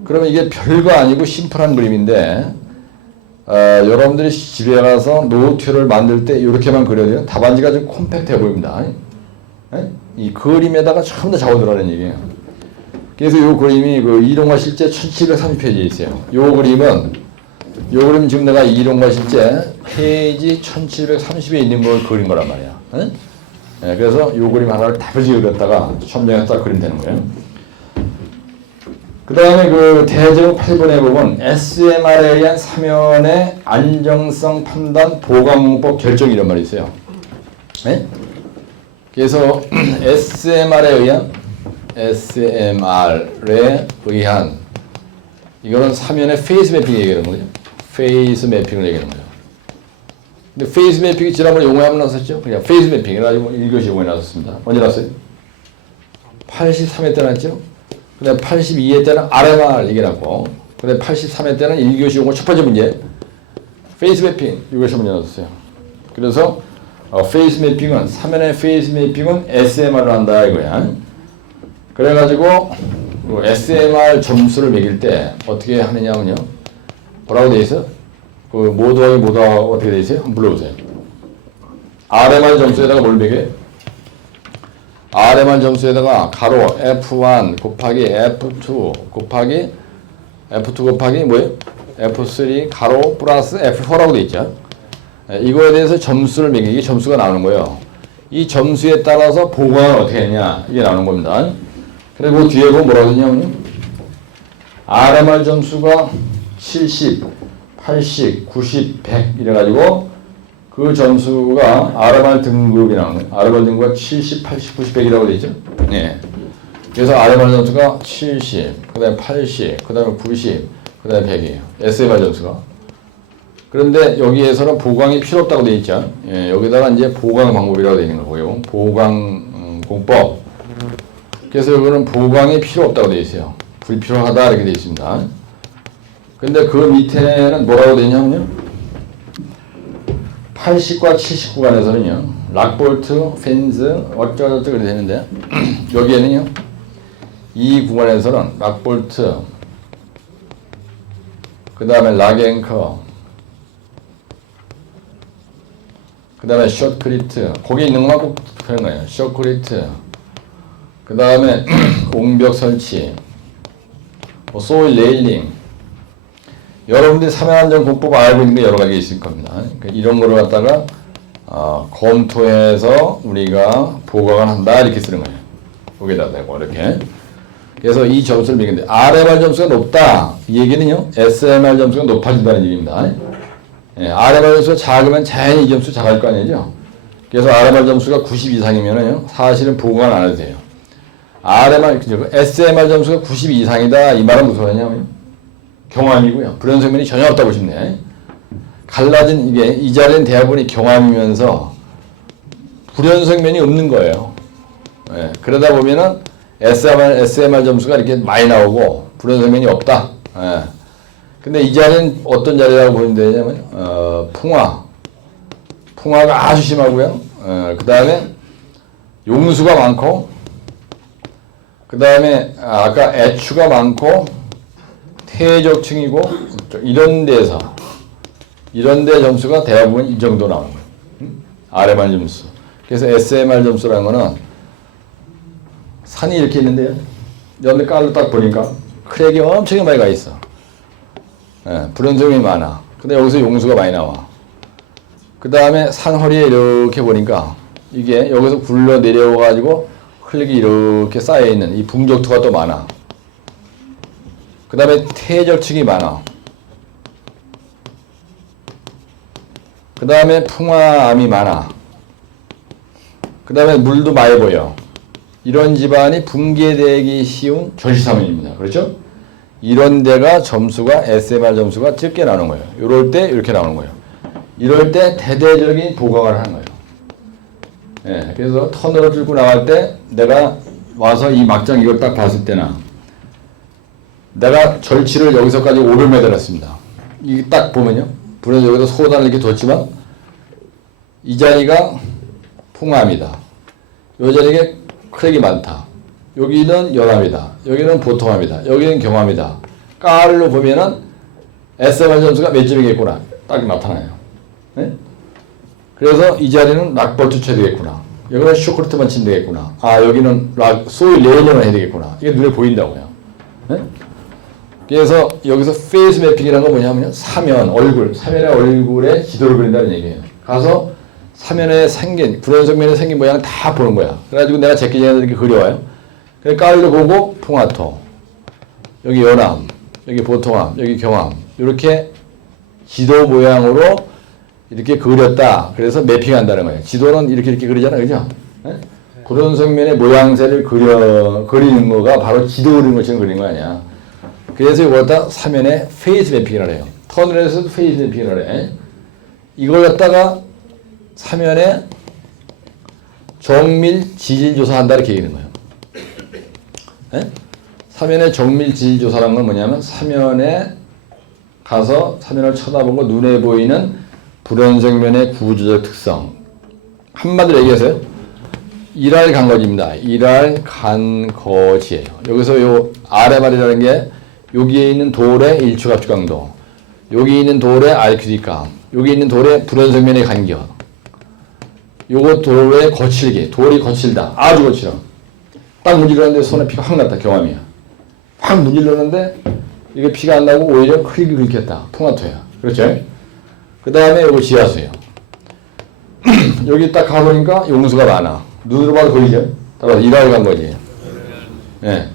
그러면 이게 별거 아니고 심플한 그림인데, 여러분들이 집에 가서 노트를 만들 때 이렇게만 그려야 돼요. 답안지가 좀 콤팩트해 보입니다. 이 그림에다가 전부 다 적어두라는 얘기예요. 그래서 이 그림이 그 이론과 실제 1730페이지에 있어요. 이 그림 지금 내가 이론과 실제 페이지 1730에 있는 걸 그린 거란 말이야. 그래서 이 그림 하나를 다시 그렸다가 첨정해서 딱 그리면 되는 거예요. 그 다음에 그 대제목 8번에 보면 SMR에 의한 3연의 안정성 판단 보강법 결정 이런 말이 있어요. 그래서 SMR에 의한 이거는 3연의 페이스 매핑 얘기하는 거죠. 페이스 매핑을 얘기하는 거예요. 근데 페이스 매핑이 지난번에 용어에 한번 나왔었죠. 그냥 페이스 매핑이 가지고 1교시 용어에 나왔습니다. 언제 나왔어요? 83회 때 나왔죠. 그 다음에 82회 때는 RMR 얘기하고, 그 다음에 83회 때는 1교시 용어 첫 번째 문제 페이스 매핑 이것이 문제 나왔어요. 그래서 페이스 매핑은 3연의 페이스 매핑은 SMR을 한다 이거야. 그래가지고 SMR 점수를 매길 때 어떻게 하느냐면요, 뭐라고 돼 있어? 그 모두하기 어떻게 돼 있어요? 한번 불러보세요. RMR 점수에다가 뭘 매겨요? RMR 점수에다가 가로 F1 곱하기 F2 곱하기 뭐예요? F3 가로 플러스 F4라고 돼 있죠. 이거에 대해서 점수를 매기기, 이게 점수가 나오는 거예요. 이 점수에 따라서 보강을 어떻게 했냐 이게 나오는 겁니다. 그리고 뒤에 보면 뭐라고 했냐면요, RMR 점수가 70, 80, 90, 100 이래가지고 그 점수가 RMR 등급이 나오는 거예요. RMR 등급가 70, 80, 90, 100이라고 돼 있죠. 그래서 RMR 점수가 70, 그 다음에 80, 그 다음에 90, 그 다음에 100이에요. SMR 점수가. 그런데 여기에서는 보강이 필요 없다고 돼 있죠. 여기다가 이제 보강 방법이라고 돼 있는 거고요. 보강 공법. 그래서 여기는 보강이 필요 없다고 돼 있어요. 불필요하다 이렇게 돼 있습니다. 근데 그 밑에는 뭐라고 돼 있냐면요, 80과 70 구간에서는요, 락볼트, 펜즈, 어쩌고저쩌고 그렇게 되는데, 여기에는요, 이 구간에서는 락볼트, 그 다음에 락앵커, 그 다음에 숏크리트, 거기 있는 것만 꼭 그런 거예요. 숏크리트, 그 다음에 옹벽 설치, 뭐 소일 레일링, 여러분들이 3연 안정 공법 알고 있는 게 여러 가지 있을 겁니다. 그러니까 이런 거를 갖다가 검토해서 우리가 보강을 한다 이렇게 쓰는 거예요. 여기다 대고 이렇게. 그래서 이 점수를 매기는데 RMR 점수가 높다 이 얘기는요, SMR 점수가 높아진다는 얘기입니다. RMR 점수가 작으면 자연히 이 점수 작을 거 아니죠. 그래서 RMR 점수가 90 이상이면은요, 사실은 보강을 안 해도 돼요. SMR 점수가 90 이상이다 이 말은 무슨 말이냐면 경험이고요. 불연속면이 전혀 없다고 보시네. 갈라진 이게 이 자리는 대부분이 경험이면서 불연속면이 없는 거예요. 그러다 보면은 SMR 점수가 이렇게 많이 나오고 불연성면이 없다. 예. 근데 이 자리는 어떤 자리라고 보면 되냐면, 풍화가 아주 심하고요. 그 다음에 용수가 많고, 그 다음에 아까 애추가 많고, 퇴적층이고, 이런 데 점수가 대부분 이 정도 나오는 거예요. RMR 점수. 그래서 SMR 점수라는 거는 산이 이렇게 있는데요. 여기 깔로 딱 보니까 크랙이 엄청 많이 가 있어. 예, 불연성이 많아. 근데 여기서 용수가 많이 나와. 그 다음에 산허리에 이렇게 보니까 이게 여기서 굴러 내려와가지고 흙이 이렇게 쌓여있는 이 붕적토가 또 많아. 그 다음에 퇴적층이 많아. 그 다음에 풍화암이 많아. 그 다음에 물도 많이 보여. 이런 집안이 붕괴되기 쉬운 절시사면입니다. 그렇죠? 이런 데가 점수가 SMR 점수가 적게 나오는 거예요. 이럴 때 이렇게 나오는 거예요. 이럴 때 대대적인 보강을 하는 거예요. 예, 그래서 턴으로 뚫고 나갈 때 내가 와서 이 막장 이걸 딱 봤을 때나 내가 절치를 여기서까지 500m 했습니다. 이게 딱 보면요. 불은 여기서 소단을 이렇게 뒀지만 이 자리가 풍암이다. 이 자리에 크랙이 많다. 여기는 연암이다. 여기는 보통암이다. 여기는 경암이다. 깔로 보면은 SMR 점수가 몇 점이겠구나. 딱 나타나요. 네? 그래서 이 자리는 락볼트 쳐야 되겠구나. 여기는 쇼크루트만 치면 되겠구나. 아, 여기는 소위 레이저만 해야 되겠구나. 이게 눈에 보인다고요. 네? 그래서 여기서 페이스 매핑이라는 건 뭐냐면요. 사면의 얼굴에 지도를 그린다는 얘기예요. 가서 사면에 생긴, 불연성면에 생긴 모양을 다 보는 거야. 그래가지고 내가 제끼전에 이렇게 그려와요. 그래, 깔로 보고 풍화토, 여기 연암, 여기 보통암, 여기 경암, 이렇게 지도 모양으로 이렇게 그렸다. 그래서 매핑한다는 거예요. 지도는 이렇게 그리잖아요. 그죠? 네? 불연성면의 모양새를 그리는 거가 바로 지도 그리는 것처럼 그리는 거 아니야. 그래서 이걸 갖다 사면에 페이스 매핑이라고 해요. 터널에서도 페이스 매핑이라고 해. 이걸 갖다가 사면에 정밀 지질 조사한다 이렇게 얘기하는 거예요. 네? 사면에 정밀 지질 조사라는 건 뭐냐면 사면에 가서 사면을 쳐다보고 눈에 보이는 불연성면의 구조적 특성. 한마디로 얘기해서요. 일할 간거지입니다. 일할 간거지예요. 여기서 요 RMR이라는 게 여기에 있는 돌의 일축압축 강도, 여기 있는 돌의 RQD값, 여기 있는 돌의 불연성면의 간격, 요거 돌의 거칠기, 돌이 거칠다. 아주 거칠어. 딱 문질렀는데 손에 피가 확 났다. 경험이야. 확 문질렀는데 이게 피가 안 나고 오히려 흙이 긁혔다. 풍화토야. 그렇죠? 그 다음에 요거 지하수예요. 여기 딱 가보니까 용수가 많아. 눈으로 봐도 보이죠? 따라서 일할 간 거지. 예.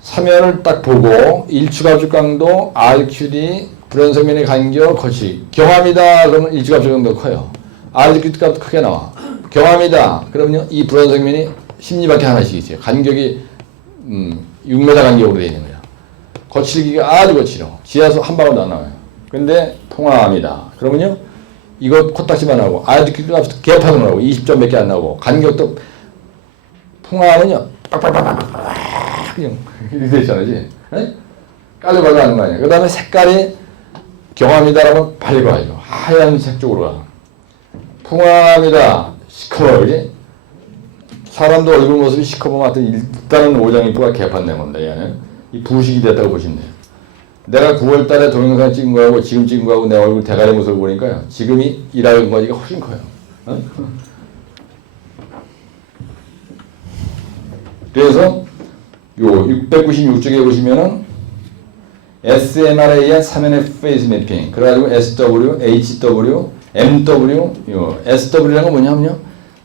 사면을 딱 보고 일축압축 강도, RQD, 불연성면의 간격, 거칠기. 경함이다 그러면 일축압축 강도가 커요. RQD 값도 크게 나와. 경함이다 그러면요 이 불연성면이 10리밖에 하나씩 있어요. 간격이 6m 간격으로 되어 있는 거야. 거칠기가 아주 거칠어. 지하수 한 방울도 안 나와요. 근데 통화암이다 그러면요 이거 코딱지만 하고 RQD 값도 개파도 나오고 20점 몇 개 안 나오고 간격도 통화암은요 빡빡빡빡 그냥 이렇게 있잖아요. 깔려봐도 하는 거 아니야. 그 다음에 색깔이 경함이다라면 밝아요. 하얀색 쪽으로 가. 풍암이다 시커먼 그지? 사람도 얼굴 모습이 시커먼 하여튼 일단은 오장이쁘가 개판된 겁니다. 얘는 이 부식이 됐다고 보시면 돼요. 내가 9월달에 동영상 찍은 거하고 지금 찍은 거하고 내 얼굴 대가리 모습을 보니까요. 지금이 일하는 거지가 훨씬 커요. 그래서 요 696쪽에 보시면은 SMRA의 3NF 페이스 매핑 그래가지고 SW, HW, MW, SW라는 건 뭐냐면요.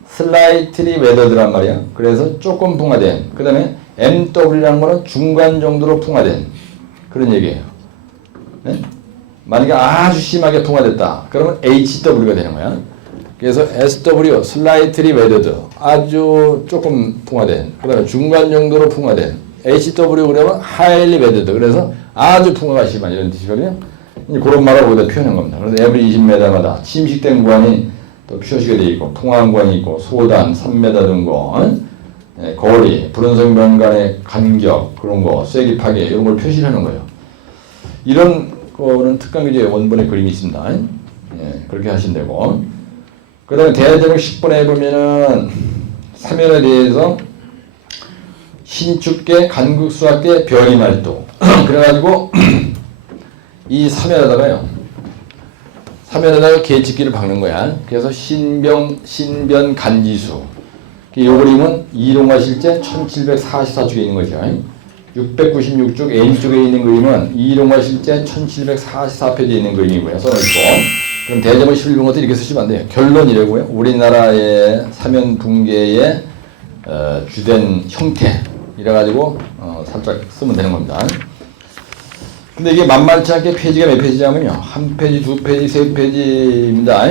슬라이트리 웨더드란 말이야. 그래서 조금 풍화된. 그 다음에 MW라는 거는 중간 정도로 풍화된. 그런 얘기예요. 네? 만약에 아주 심하게 풍화됐다. 그러면 HW가 되는 거야. 그래서 SW, 슬라이트리 웨더드. 아주 조금 풍화된. 그 다음에 중간 정도로 풍화된. HW 그러면 하일리 웨더드. 그래서 아주 풍화가 심한 이런 뜻이거든요. 그런 말을 거기다 표현한 겁니다. 그래서 every 20m마다 침식된 구간이 또 표시가 되어 있고, 통화한 구간이 있고, 소단, 3m 등고, 예, 거리, 불연성변 간의 간격, 그런 거, 쐐기 파괴, 이런 걸 표시를 하는 거예요. 이런 거는 특강교재 원본의 그림이 있습니다. 예, 그렇게 하시면 되고. 그 다음에 대제목 10번에 보면은 사면에 대해서 신축계, 간극수학계, 변이말도. 그래가지고 이 사면에다가요. 사면에다가 계집기를 박는 거야. 그래서 신변 간지수. 이 그림은 이론과 실제 1744쪽에 있는 거죠. 696쪽 N쪽에 있는 그림은 이론과 실제 1744페이지에 있는 그림이고요. 써놓고. 그럼 대제목 11번부터 이렇게 쓰시면 안 돼요. 결론이라고요. 우리나라의 사면 붕괴의 주된 형태. 이래가지고 살짝 쓰면 되는 겁니다. 근데 이게 만만치 않게 페이지가 몇 페이지냐면요. 한 페이지, 두 페이지, 세 페이지입니다.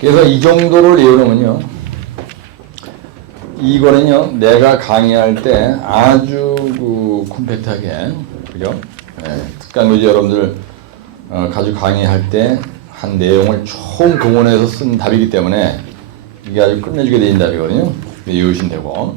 그래서 이 정도를 외우려면요. 이거는요, 내가 강의할 때 아주 콤팩트하게, 그죠? 특강교재 여러분들 가지고 강의할 때 한 내용을 총 동원해서 쓴 답이기 때문에 이게 아주 끝내주게 되는 답이거든요. 외우시면 되고.